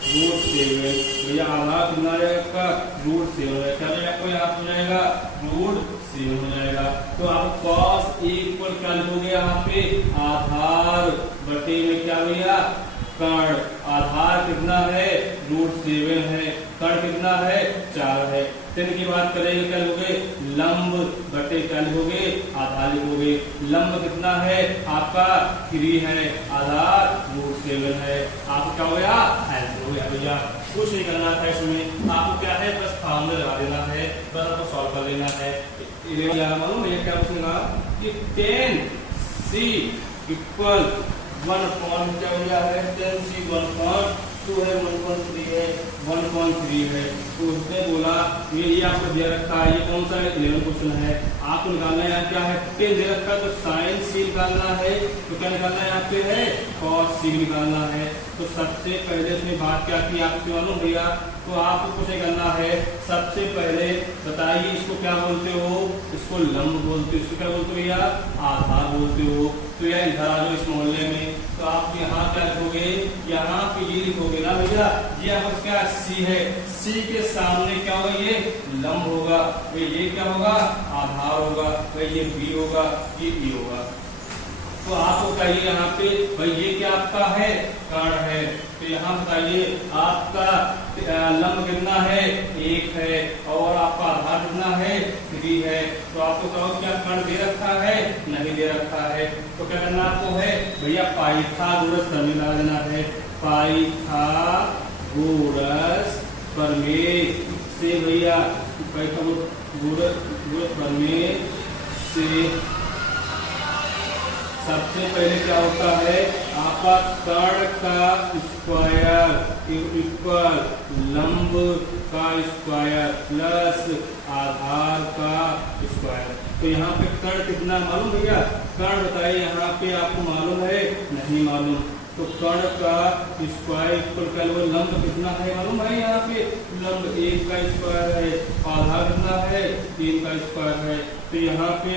√7। भैया आधार कितना आ जाएगा √7 हो जाएगा, क्या आपको यहाँ हो जाएगा √7 हो जाएगा। तो आप cos A इक्वल क्या लिखोगे यहाँ पे आधार बटे में क्या भैया कर्ण। आधार कितना है √7 है, कर्ण कितना है 4 है। tan की बात करेंगे क्या लिखोगे लंब बटे क्या लिखोगे आधार लिखोगे। लंब कितना है आपका 3 है, आधार √7 है। आपको क्या हो गया आंसर हो गया भैया। कुछ नहीं करना था इसमें, आपको क्या है बस फॉर्मूला लगा देना है, बस आपको सॉल्व कर लेना है। मालूम है क्या पूछेगा कि tan C इक्वल 1 क्या हो गया है tan C 1.2 है 1.3 है 1.3 है। तो उसने बोला ये आपको दिया रखा है, ये कौन सा 11 क्वेश्चन है, आपको निकालना है यहाँ क्या है 10 दे रखा है तो sin C निकालना है। तो क्या निकालना है यहाँ पे है cos C निकालना है। तो सबसे पहले इसमें बात क्या की आपको मालूम भैया, तो आपको कुछ नहीं करना है, सबसे पहले बताइए इसको क्या बोलते हो, इसको लंब बोलते हो, इसको क्या बोलते हो भैया आधार बोलते हो। तो यार इधर आ जाओ इस मोहल्ले में, तो आप यहाँ क्या लिखोगे यहाँ पे ये लिखोगे ना भैया, ये आपका क्या C है, C के सामने क्या होगा ये लंब होगा, ये क्या होगा आधार होगा, ये B होगा, ये E होगा। तो आपको बताइए यहाँ पे भाई ये क्या आपका है कर्ण है, तो यहाँ बताइए आपका लंब कितना है 1 है और आपका आधार कितना है 3 है। तो आपको कहो क्या कर्ण दे रखा है नहीं दे रखा है। तो क्या करना आपको है भैया पाइथागोरस प्रमेय लगा देना है। पाइथागोरस प्रमेय से भैया पाइथागोरस प्रमेय से सबसे पहले क्या होता है आपका कर्ण का स्क्वायर इक्वल लंब का स्क्वायर प्लस आधार का स्क्वायर। तो यहाँ पे कर्ण कितना मालूम भैया, कर्ण बताइए यहाँ पे आपको मालूम है नहीं मालूम। तो कर्ण का स्क्वायर इक्वल क्या होगा लंब कितना है मालूम है, यहाँ पे लंब 1 का स्क्वायर है, आधार कितना है 3 का स्क्वायर है। तो यहाँ पे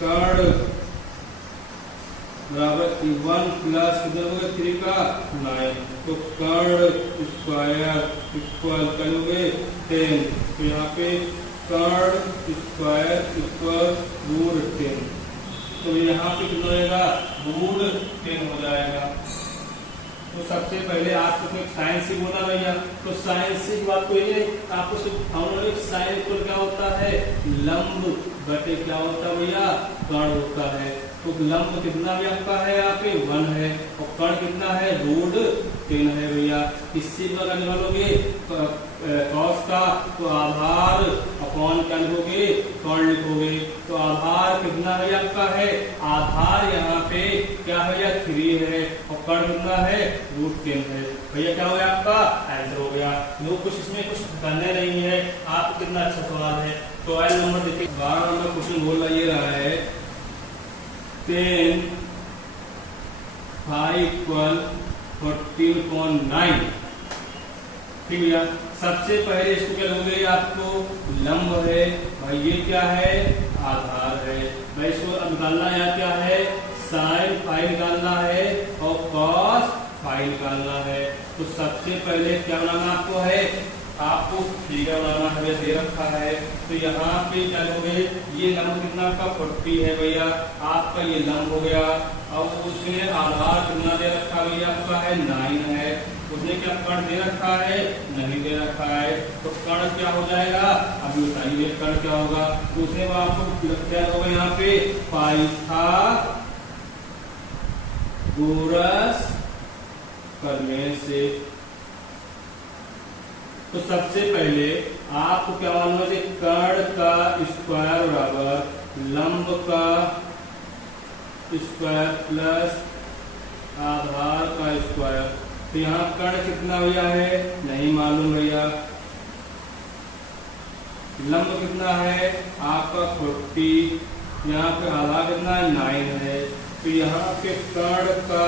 कर्ण बराबर 1 प्लस कितना होगा 3 का 9। तो कर्ण स्क्वायर इक्वल करोगे 10, तो यहाँ पे कर्ण स्क्वायर इक्वल √10। तो यहाँ पे कितना रहेगा √10 हो जाएगा। तो सबसे पहले आपको साइंस ही बोला भैया, तो साइंस की बात को ये आपको सिर्फ हमने साइन इक्वल क्या होता है लंब बटे क्या होता है भैया कर्ण होता है। तो लंब कितना भी आपका है यहाँ पे 1 है और कर्ण कितना है √10 है भैया। इससे करने वालोगे cos का तो आधार अपॉन क्या लिखोगे कर्ण लिखोगे। तो आधार कितना है आपका है, आधार यहाँ पे क्या है या 3 है और कर्ण कितना है √10 है। भैया क्या हो गया आपका आंसर हो गया। लोग कुछ इसमें कुछ करने नहीं है, आपको कितना अच्छा सवाल है। तो आइए नंबर देखिए 12 नंबर क्वेश्चन बोल रहा ये रहा है 10 5 14.9। ठीक भैया, सबसे पहले इसको क्या लोगे, आपको लंब है भाई, ये क्या है आधार है भाई। इसको निकालना है क्या है साइन फाई निकालना है और कॉस फाई निकालना है। तो सबसे पहले क्या बनाना आपको है, आपको फिगर बनाना है, दे रखा है। तो यहाँ पे क्या लोगे, ये लंब कितना आपका 40 है भैया, आपका ये लंब हो गया। और उसमें आधार कितना दे रखा भैया आपका है 9 है। उसने क्या कर्ण दे रखा है नहीं दे रखा है, तो कर्ण क्या हो जाएगा अभी बताइए कर्ण क्या होगा। तो उसने आपको क्या होगा यहाँ पे पाइथागोरस प्रमेय से। तो सबसे पहले आपको क्या मालूम है, कर्ण का स्क्वायर बराबर लंब का स्क्वायर प्लस आधार का स्क्वायर। तो यहाँ कर्ण कितना भैया है नहीं मालूम भैया, लंब कितना है आपका 40, यहाँ पे आधार कितना है 9 है। तो यहाँ पे कर्ण का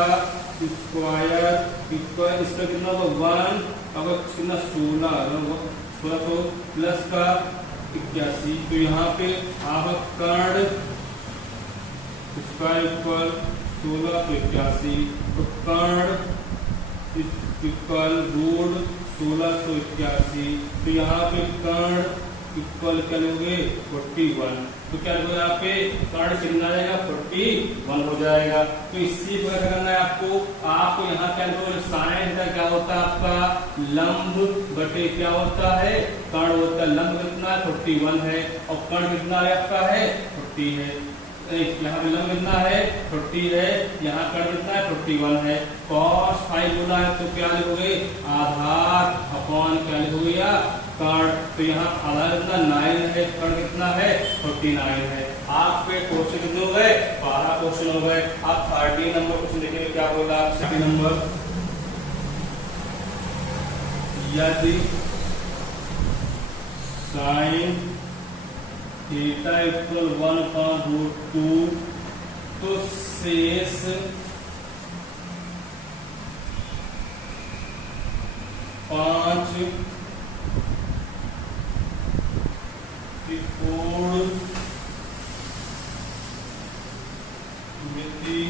स्क्वायर इसका कितना होगा 1 अगर कितना 16 प्लस का 81। तो यहाँ पे आप कर्ण स्क्वायर इक्वल 16 तो 81, तो कर्ण इक्वल रूट 1681। तो यहाँ पे कर्ण इक्वल क्या लोगे 41। तो क्या लोगे यहाँ पे कर्ण कितना आ जाएगा 41 हो जाएगा। तो इसी पर करना है आपको यहाँ क्या लोगे साइन का क्या होता है आपका लंब बटे क्या होता है कर्ण होता है। लंब कितना 41 है और कर्ण कितना है आपका है 40 है। यहाँ पे लंब कितना है 40 है, यहाँ कर्ण कितना है 41 है। cos फाई बोला है तो क्या लिखोगे आधार अपॉन क्या लिखोगे या कर्ण। तो यहाँ आधार कितना 9 है, कर्ण कितना है 49 है। आपके क्वेश्चन कितने हो गए 12 क्वेश्चन हो गए। आप 30 नंबर क्वेश्चन देखेंगे क्या बोला 30 नंबर, यदि साइन थीटा इक्वल 1/√2 तो शेष पांच त्रिकोणमिति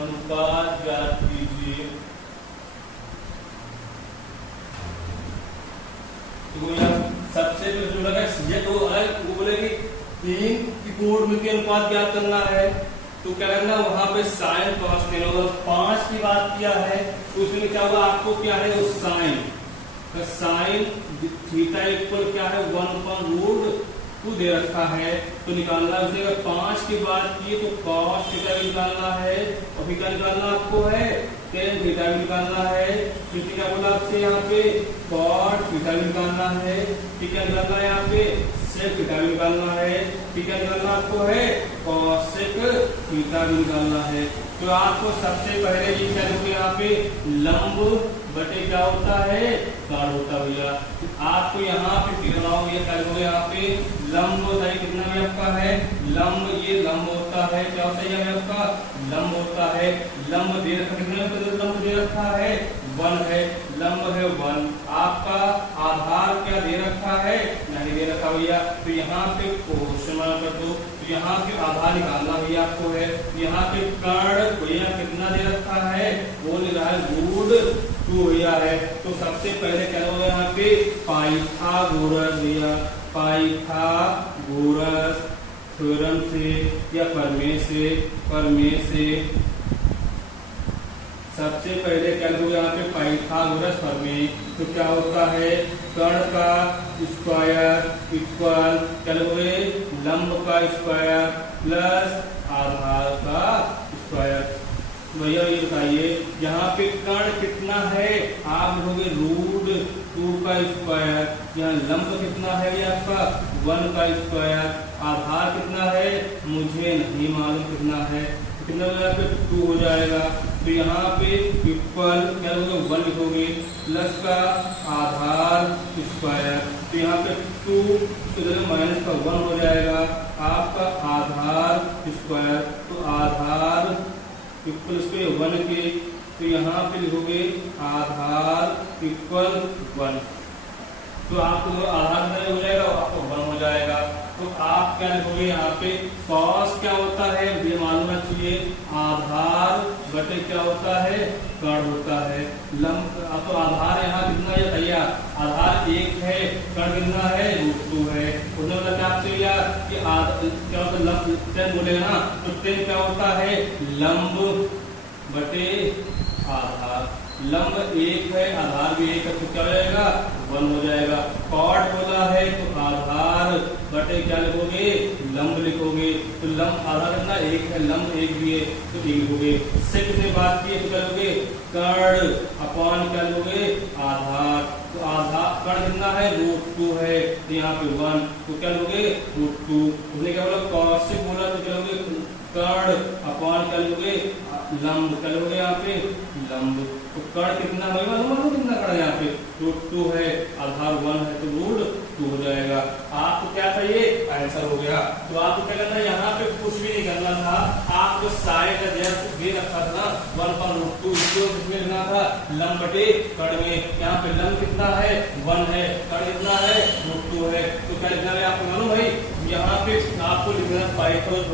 अनुपात ज्ञात कीजिए। सबसे पहले जो लगा ये तो अलग वो बोले कि 3 त्रिकोणमिति अनुपात ज्ञात करना है। तो क्या करना वहां पे साइन cos tan होगा। 5 की बात किया है तो उसमें क्या होगा आपको क्या है वो साइन थीटा इक्वल क्या है 1/√2 दे रखा है। तो निकालना है उसने 5 की बात की तो cos थीटा निकालना है और फिर क्या निकालना आपको है tan थीटा निकालना है। फिर क्या बोला आपसे यहाँ पे cot थीटा निकालना है। ठीक है निकालना है यहाँ पे sec थीटा निकालना है। ठीक है निकालना आपको है cosec थीटा निकालना है। तो आपको सबसे पहले ये क्या लिखोगे यहाँ पे लंब बटे क्या होता है कर्ण होता है भैया। आपको यहाँ पे बनाओगे क्या लिखोगे यहाँ पे लंब होता है कितना भी आपका है लंब, ये लंब होता है क्या होता है आपका लंब होता है। लंब दे रखा कितना लंब दे रखा है 1 है, लंब है 1। आपका आधार क्या दे रखा है नहीं दे रखा भैया। तो यहाँ पे क्वेश्चन मार्क कर दो। तो यहाँ पे आधार निकालना भैया आपको है। यहाँ पे कर्ण भैया कितना दे रखा है वो ले रहा है √2 भैया है। तो सबसे पहले क्या होगा यहाँ पे पाइथागोरस भैया, पाइथागोरस थ्योरम से या प्रमेय से सबसे पहले क्या लोगे यहाँ पे पाइथागोरस प्रमेय। तो क्या होता है कर्ण का स्क्वायर इक्वल क्या लोगे लंब का स्क्वायर प्लस आधार का स्क्वायर। भैया ये बताइए यहाँ पे कर्ण कितना है आप लोगे √2 का स्क्वायर, यहाँ लंब कितना है ये आपका 1 का स्क्वायर, आधार कितना है मुझे नहीं मालूम कितना है। कितना हो जाएगा, 2 हो जाएगा। तो यहाँ पे इक्वल क्या होगा, 1 लिखोगे प्लस का आधार स्क्वायर, तो यहाँ पे 2 तो माइनस का 1 हो जाएगा आपका आधार स्क्वायर, तो आधार इक्वल पे 1 के, तो यहाँ पे लिखोगे आधार इक्वल 1, तो आपको आधार नहीं हो जाएगा, आपको 1 हो जाएगा। तो आप क्या लिखोगे यहाँ पे, कॉस क्या होता है ये मालूम होना चाहिए, आधार बटे क्या होता है, कर्ण होता है। लंब तो आधार यहाँ कितना है भैया, आधार 1 है, कर्ण कितना है, √2 है। उसने बोला क्या आपसे भैया कि क्या होता है, लंब 10 बोलेगा ना, तो 10 क्या होता है, लंब बटे आधार। लंब 1 है, आधार भी 1 है, तो क्या हो जाएगा, 1 हो जाएगा। कॉट बोला है तो आधार बटे क्या लिखोगे, लंब लिखोगे, तो लंब आधार कितना 1 है, लंब 1 भी है, तो 1 लिखोगे। सेक से बात की तो क्या लोगे, कर्ण अपॉन क्या लोगे, आधार, तो आधार कर्ण कितना है, √2 है, तो यहाँ पे 1, तो क्या लोगे, √2। उसने क्या बोला, कॉस से बोला तो क्या लोगे, कर्ण अपॉन क्या लोगे, लंब, क्या लोगे यहाँ पे, लंब। तो कर्ण कितना होगा, कितना कर्ण यहाँ पे, √2 है, आधार 1 है, तो √2 हो जाएगा। आपको क्या चाहिए, आंसर हो गया। तो आपको क्या करना है, यहाँ पे कुछ भी नहीं करना था, आपको साइन का जैसे दे रखा था 1/√2, इसको किसमें लिखना था, लंब बटे कर्ण में। यहाँ पे लंब कितना है, 1 है, कर्ण कितना है, √2 है, तो क्या लिखना है आपको मालूम भाई, यहाँ पे आपको लिखना है पाइथागोरस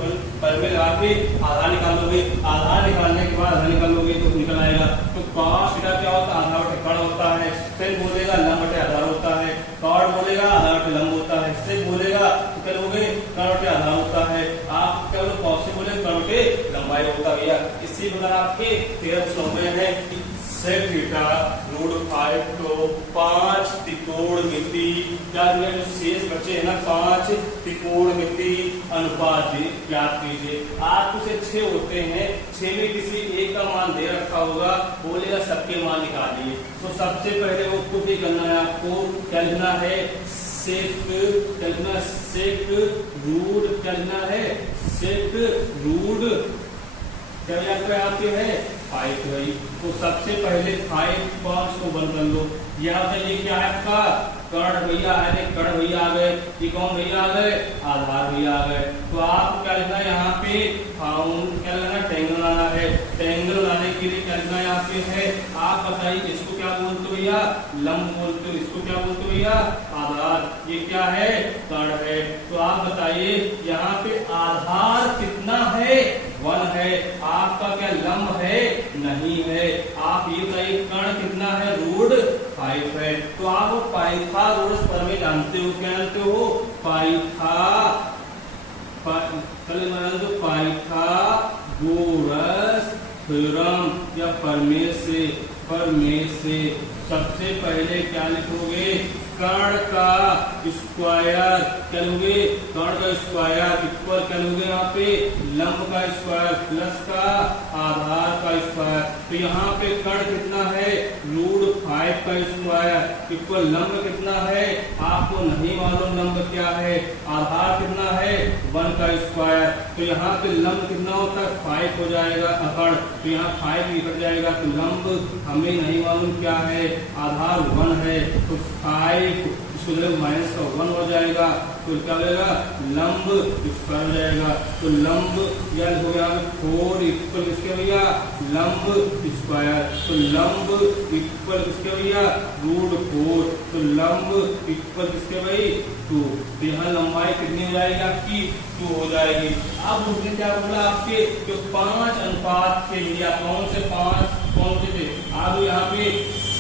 में लगा के आधार निकाल लोगे, आधार निकालने के बाद आधार निकाल लोगे तो निकल आएगा। तो cos थीटा क्या होता है, आधार बटे कर्ण होता है, फिर बोलेगा लंब बटे आधार होता है, कॉट बोलेगा आधार बटे लंब होता है, सेक बोलेगा तो क्या लोगे, कर्ण बटे आधार होता है। आप क्या बोले, cos से बोले कर्ण बटे लंबाई होता है भैया। इसी प्रकार आपके 13 प्रश्न है, सेक थीटा √5 को 5 त्रिकोणमिति, क्या दिया, जो शेष बचे है ना 5 त्रिकोणमिति अनुपात ज्ञात कीजिए। आपको से 6 होते हैं, 6 में किसी एक का मान दे रखा होगा, बोलेगा सबके मान निकालिए। तो सबसे पहले वो कुछ ही करना है आपको, क्या लिखना है, सेक, क्या लिखना, सेक रूट, क्या लिखना है, सेक रूट क्या आपके है 5 है। तो सबसे पहले 5 को बंद कर लो। यहाँ पे ये क्या है आपका, कर्ण भैया है, कर्ण भैया आ गए, ये कौन भैया आ गए, आधार भैया आ गए। तो आपको क्या लिखना है, यहाँ पे फाउंड क्या लिखना, ट्रायंगल लाना है। ट्रायंगल लाने के लिए क्या लिखना यहाँ पे है, आप बताइए इसको क्या बोलते हो भैया, लंब बोलते हो, इसको क्या बोलते हो भैया, आधार। ये क्या है, कर्ण है। तो आप बताइए यहाँ पे आधार कितना है, 1 है, आपका क्या लंब है, नहीं है। आप ये बताइए कर्ण कितना है, √5 है। तो आप पाइथागोरस प्रमेय जानते हो, क्या जानते हो, पाइथागोरस थ्योरम या प्रमेय से सबसे पहले क्या लिखोगे, कर्ण का स्क्वायर, क्या लोगे, कर्ण का स्क्वायर इक्वल क्या लोगे, यहाँ पे लंब का स्क्वायर प्लस का आधार का स्क्वायर। तो यहाँ पे कर्ण कितना है, √5 का स्क्वायर इक्वल लंब कितना है, आपको नहीं मालूम लंब क्या है, आधार कितना है 1 का स्क्वायर। तो यहाँ पे लंब कितना होता है 5 हो जाएगा, कर्ण तो यहाँ 5 निकल जाएगा। तो लंब हमें नहीं मालूम क्या है, आधार 1 है, तो 5 इसको माइनस का 1 हो जाएगा, तो क्या हो जाएगा, लंब स्क्वायर हो जाएगा। तो लंब या हो गया 4 इक्वल किसके भैया, लंब स्क्वायर। तो लंब इक्वल किसके भैया, √4। तो लंब इक्वल किसके भाई 2। तो यहाँ लंबाई कितनी हो जाएगी आपकी, 2 हो जाएगी। अब उसने क्या बोला आपके, जो 5 अनुपात के लिए कौन से 5 कौन से थे, अब यहाँ पे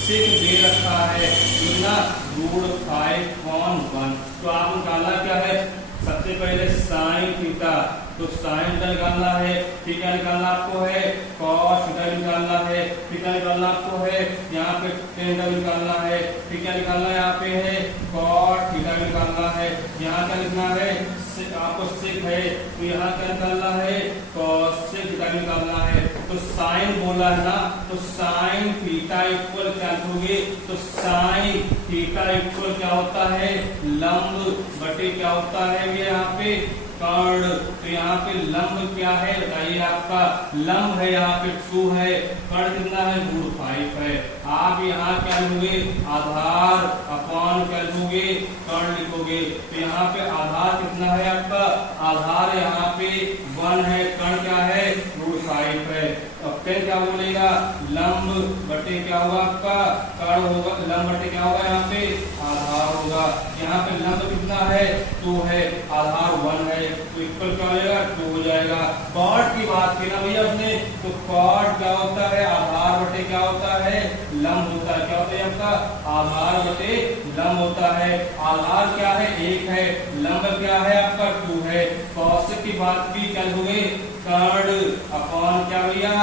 सेक दे रखा है कितना, √5/1। तो आप निकालना क्या है, सबसे पहले साइन थीटा, तो साइन का निकालना है, थीटा निकालना आपको है, कॉस थीटा निकालना है, थीटा निकालना आपको है, यहाँ पे टेन निकालना है, थीटा निकालना यहाँ पे है, कॉट थीटा निकालना है, यहाँ क्या लिखना है, आपको सेक है, तो यहाँ क्या निकालना है, कॉस थीटा निकालना है। तो साइन बोला है ना, तो साइन थीटा इक्वल क्या लिखोगे, तो साइन थीटा इक्वल क्या होता है, लंब बटे क्या होता है ये यहाँ पे कर्ण। तो यहाँ पे लंब क्या है बताइए, आपका लंब है यहाँ पे 2 है, कर्ण कितना है √5 है। आप यहाँ क्या लिखोगे आधार अपॉन क्या लिखोगे कर्ण लिखोगे। तो यहाँ पे आधार कितना है आपका, आधार यहाँ पे 1 है, कर्ण क्या है √5 है। अब फिर क्या बोलेगा लंब बटे क्या होगा आपका कर्ण होगा, लंब बटे क्या होगा यहाँ पे आधार होगा। यहाँ पे लंब कितना है 2 है, आधार 1 है, तो इक्वल क्या हो जाएगा 2 हो जाएगा। कॉट की बात की ना भैया उसने, तो कॉट क्या होता है आधार बटे क्या होता है लंब होता है। क्या होता है आपका आधार बटे लंब होता है। आधार क्या है 1 है, लंब क्या है आपका 2 है। कौशिक की बात की क्या लिखोगे कर्ण अपॉन क्या भैया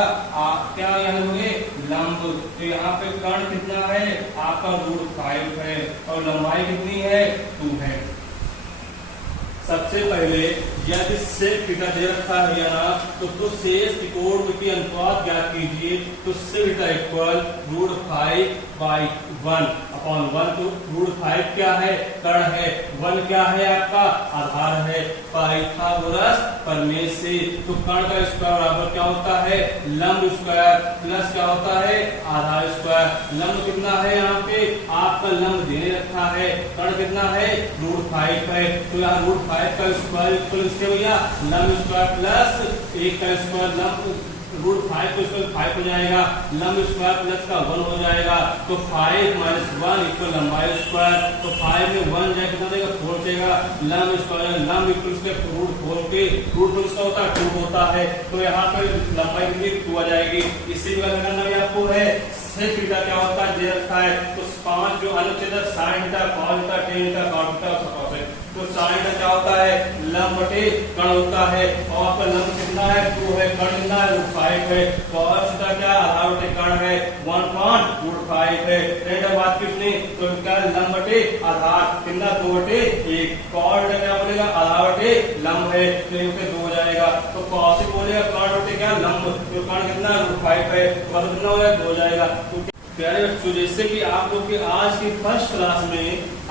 क्या यहाँ लिखोगे लंब। तो यहाँ पे कर्ण कितना है आपका √5 है और लंबाई कितनी है 2 है। सबसे पहले यदि सेक थीटा दे रखा है या ना, तो शेष त्रिकोणमितीय अनुपात ज्ञात कीजिए। तो सेक थीटा इक्वल √5/1 अपॉन 1। तो √5 क्या है कर्ण है, 1 क्या है आपका आधार है। पाइथागोरस प्रमेय से तो कर्ण का स्क्वायर बराबर क्या होता है लंब स्क्वायर प्लस क्या होता है आधार स्क्वायर। लंब कितना है यहाँ पे आपका लंब दे रखा है, कर्ण कितना है √5 है। तो यहाँ √5 का स्क्वायर इक्वल इसके भैया लंब स्क्वायर प्लस 1 का स्क्वायर, लंब √5 को स्क्वायर 5 हो जाएगा, लंब स्क्वायर प्लस का 1 हो जाएगा। तो 5 - 1 इक्वल लंबाई स्क्वायर। तो 5 में 1 जाए कितना देगा 4 देगा। लंब स्क्वायर लंब इक्वल उसके √4 के √4 इसका होता है 2 होता है। तो यहाँ पे लंबाई कितनी 2 आ जाएगी। इसी का करना भी आपको है सेक थीटा क्या होता है दे रखा है। तो 5 जो अनुच्छेदक sin theta cos theta tan theta cot theta और cos है। तो sin थीटा क्या होता है लंब बटे कर्ण होता है और आपका लंब कितना है 2 है, कर्ण कितना है √5 है। cos थीटा क्या आधार बटे कर्ण है 1/√5 है। tan की बात किसने तो क्या लंब बटे आधार कितना 2/1। cot थीटा क्या बोलेगा आधार बटे लंब है, तो ये 2 हो जाएगा। तो cos बोलेगा कर्ण बटे क्या लंब, तो कर्ण कितना √5 है, तो कितना हो जाएगा 2 हो जाएगा। प्यारे बच्चों जैसे कि आप लोग के आज की फर्स्ट क्लास में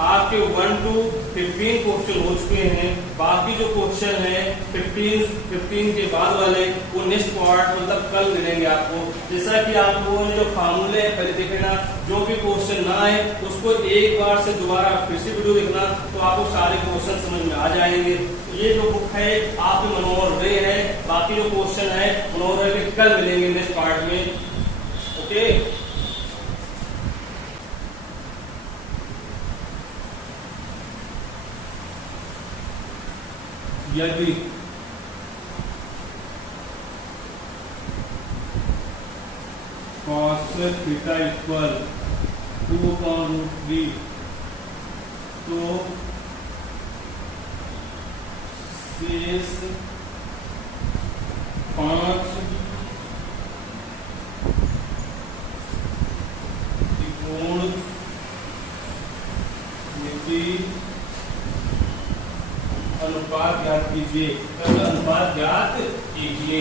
आपके 1 to 15 क्वेश्चन हो चुके हैं। बाकी जो क्वेश्चन है 15 के बाद वाले वो नेक्स्ट पार्ट मतलब कल मिलेंगे आपको। जैसा कि आप लोगों ने जो फार्मूले पहले देखे ना, जो भी क्वेश्चन ना आए उसको एक बार से दोबारा फिर से वीडियो देखना तो आपको सारे क्वेश्चन समझ में आ जाएंगे। ये जो बुक है आपके मनोहर रे है, बाकी जो क्वेश्चन है मनोहर रे कल मिलेंगे नेक्स्ट पार्ट में। ओके यदि cos थीटा इक्वल 2/√3 तो शेष 5 त्रिकोणमिति अनुपात ज्ञात कीजिए। अनुपात ज्ञात कीजिए।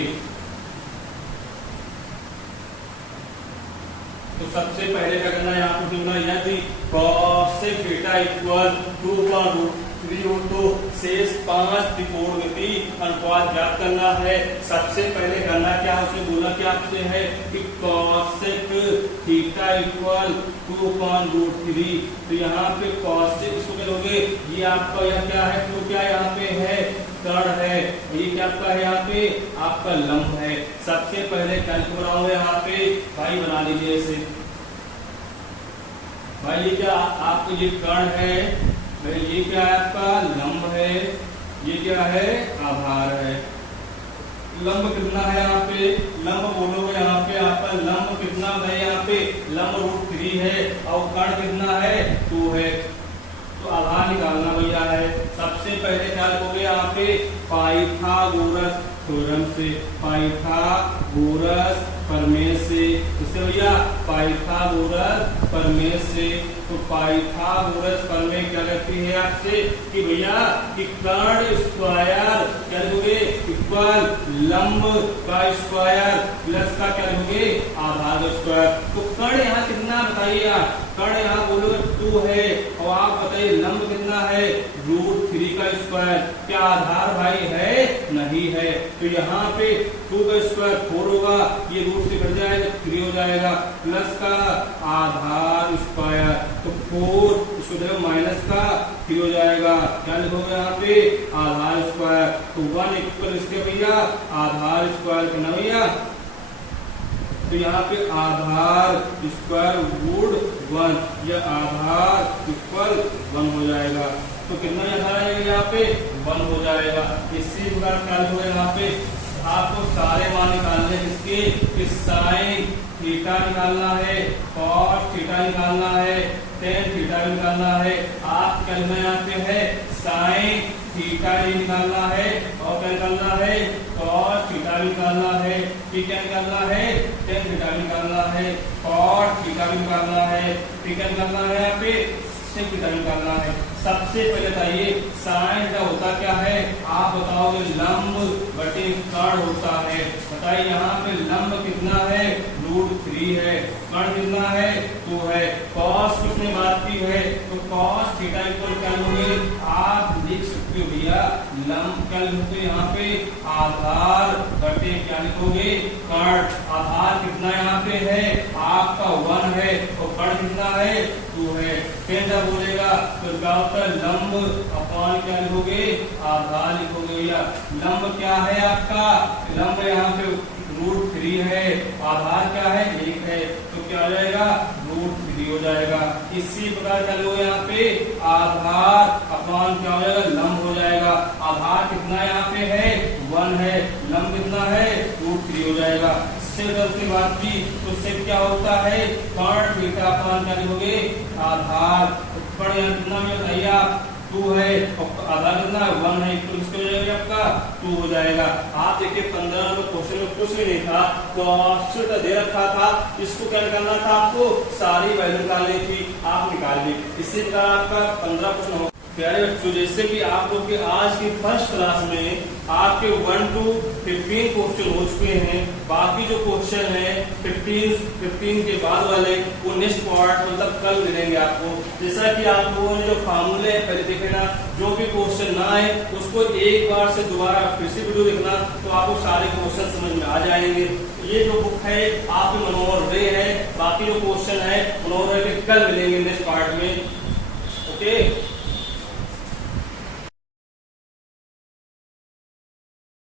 तो सबसे पहले क्या करना है यहाँ पर लिखना यदि cos थीटा इक्वल 2/√3 हो तो शेष 5 त्रिकोणमिति अनुपात ज्ञात करना है। सबसे पहले करना क्या है उसने बोला क्या आपसे है कि cos थीटा इक्वल 2/√3। तो यहाँ पे cos इसको क्या लोगे ये आपका यह क्या है तो क्या यहाँ पे है कर्ण है, ये क्या आपका है यहाँ पे आपका लंब है। सबसे पहले कैलकुलेट बनाओगे यहाँ पे भाई बना लीजिए इसे। भाई ये क्या आपका ये कर्ण है, ये क्या है आपका लंब है, ये क्या है आधार है। लंब कितना है यहाँ पे लंब बोलोगे यहाँ पे आपका लंब कितना है यहाँ पे लंब √3 है और कर्ण कितना है 2 है। तो आधार निकालना भैया है। सबसे पहले क्या लिखोगे यहाँ पे पाइथागोरस थ्योरम से, पाइथागोरस प्रमेय से। इससे भैया पाइथागोरस प्रमेय से। तो पाइथागोरस प्रमेय क्या कहती है आपसे कि भैया कि कर्ण स्क्वायर क्या लिखोगे इक्वल लंब का स्क्वायर प्लस का क्या लिखोगे आधार स्क्वायर। तो कर्ण यहाँ कितना बताइए आप कर्ण यहाँ बोलोगे 2 है, और आप बताइए लंब कितना है, √3 का स्क्वायर। क्या आधार भाई है, नहीं है, तो यहाँ पे 2 का स्क्वायर 4 होगा, ये रूट से कट जाएगा 3 हो जाएगा, प्लस का आधार स्क्वायर, तो 4 इसको देखो माइनस का 3 हो जाएगा। क्या लिखोगे यहाँ पे, आधार स्क्वायर, तो 1 इक्वल इसके भैया आधार स्क्वायर करना भैया, तो यहाँ पे आधार स्क्वायर √1 या आधार इक्वल 1 हो जाएगा। तो कितना आधार आएगा यहाँ पे, 1 हो जाएगा। इसी प्रकार क्या होगा यहाँ पे, आपको सारे मान निकालने किसके, कि साइन थीटा निकालना है, कॉस थीटा निकालना है, टेन थीटा निकालना है। आप क्या लिखना यहाँ पे है, साइन थीटा निकालना है, और क्या निकालना है, कॉस थीटा निकालना है, ठीक है, निकालना है, टेन थीटा निकालना है, कॉस थीटा निकालना है, ठीक है, निकालना है, यहाँ पे सेक थीटा निकालना है। सबसे पहले बताइए साइन थीटा होता क्या है, आप बताओगे लंब बटे कर्ण होता है। बताइए यहाँ पे लंब कितना है, √3 है, कर्ण कितना है, 2 है, कॉस किसने बात की है, तो कॉस थीटा इक्वल क्या लोगे, आप लिख सकते हो भैया लंब, क्या लिखोगे यहाँ पे, आधार बटे क्या लिखोगे, कर्ण। आधार कितना यहाँ पे है, आपका 1 है, और कर्ण कितना है, 2 है। फिर जब बोलेगा तो लंब अपॉन क्या लिखोगे, आधार लिखोगे भैया। लंब क्या है आपका, लंब यहाँ पे √3 है, आधार क्या है, 1 है, तो क्या हो जाएगा, √3 हो जाएगा। इसी प्रकार क्या लोगे यहाँ पे, आधार अपॉन क्या हो जाएगा, लंब हो जाएगा। आधार कितना यहाँ पे है, 1 है, लंब कितना है, √3 हो जाएगा। की बात की तो उससे क्या होता है, कर्ण थीटा अपॉन क्या लिखोगे, आधार, कर्ण यहाँ कितना में बताइए आप, 2 है, और आधार कितना 1 है, तो इसको हो जाएगा आपका 2 हो जाएगा। आप देखिए 15 नंबर क्वेश्चन में कुछ भी नहीं था, तो दे रखा था, इसको क्या निकालना था, आपको सारी वैल्यू निकालनी थी, आप निकाल ली। इसी प्रकार आपका 15 क्वेश्चन। प्यारे बच्चों, जैसे कि आप लोग के आज की फर्स्ट क्लास में आपके 1 to 15 क्वेश्चन हो चुके हैं, बाकी जो क्वेश्चन है 15 के बाद वाले वो नेक्स्ट पार्ट मतलब कल मिलेंगे आपको। जैसा कि आप लोगों ने जो फार्मूले पहले देखे ना, जो भी क्वेश्चन ना आए उसको एक बार से दोबारा फिर से वीडियो देखना, तो आपको सारे क्वेश्चन समझ में आ जाएंगे। ये जो बुक है आपके मनोहर रे है, बाकी जो क्वेश्चन है मनोहर रे के कल मिलेंगे नेक्स्ट पार्ट में। ओके।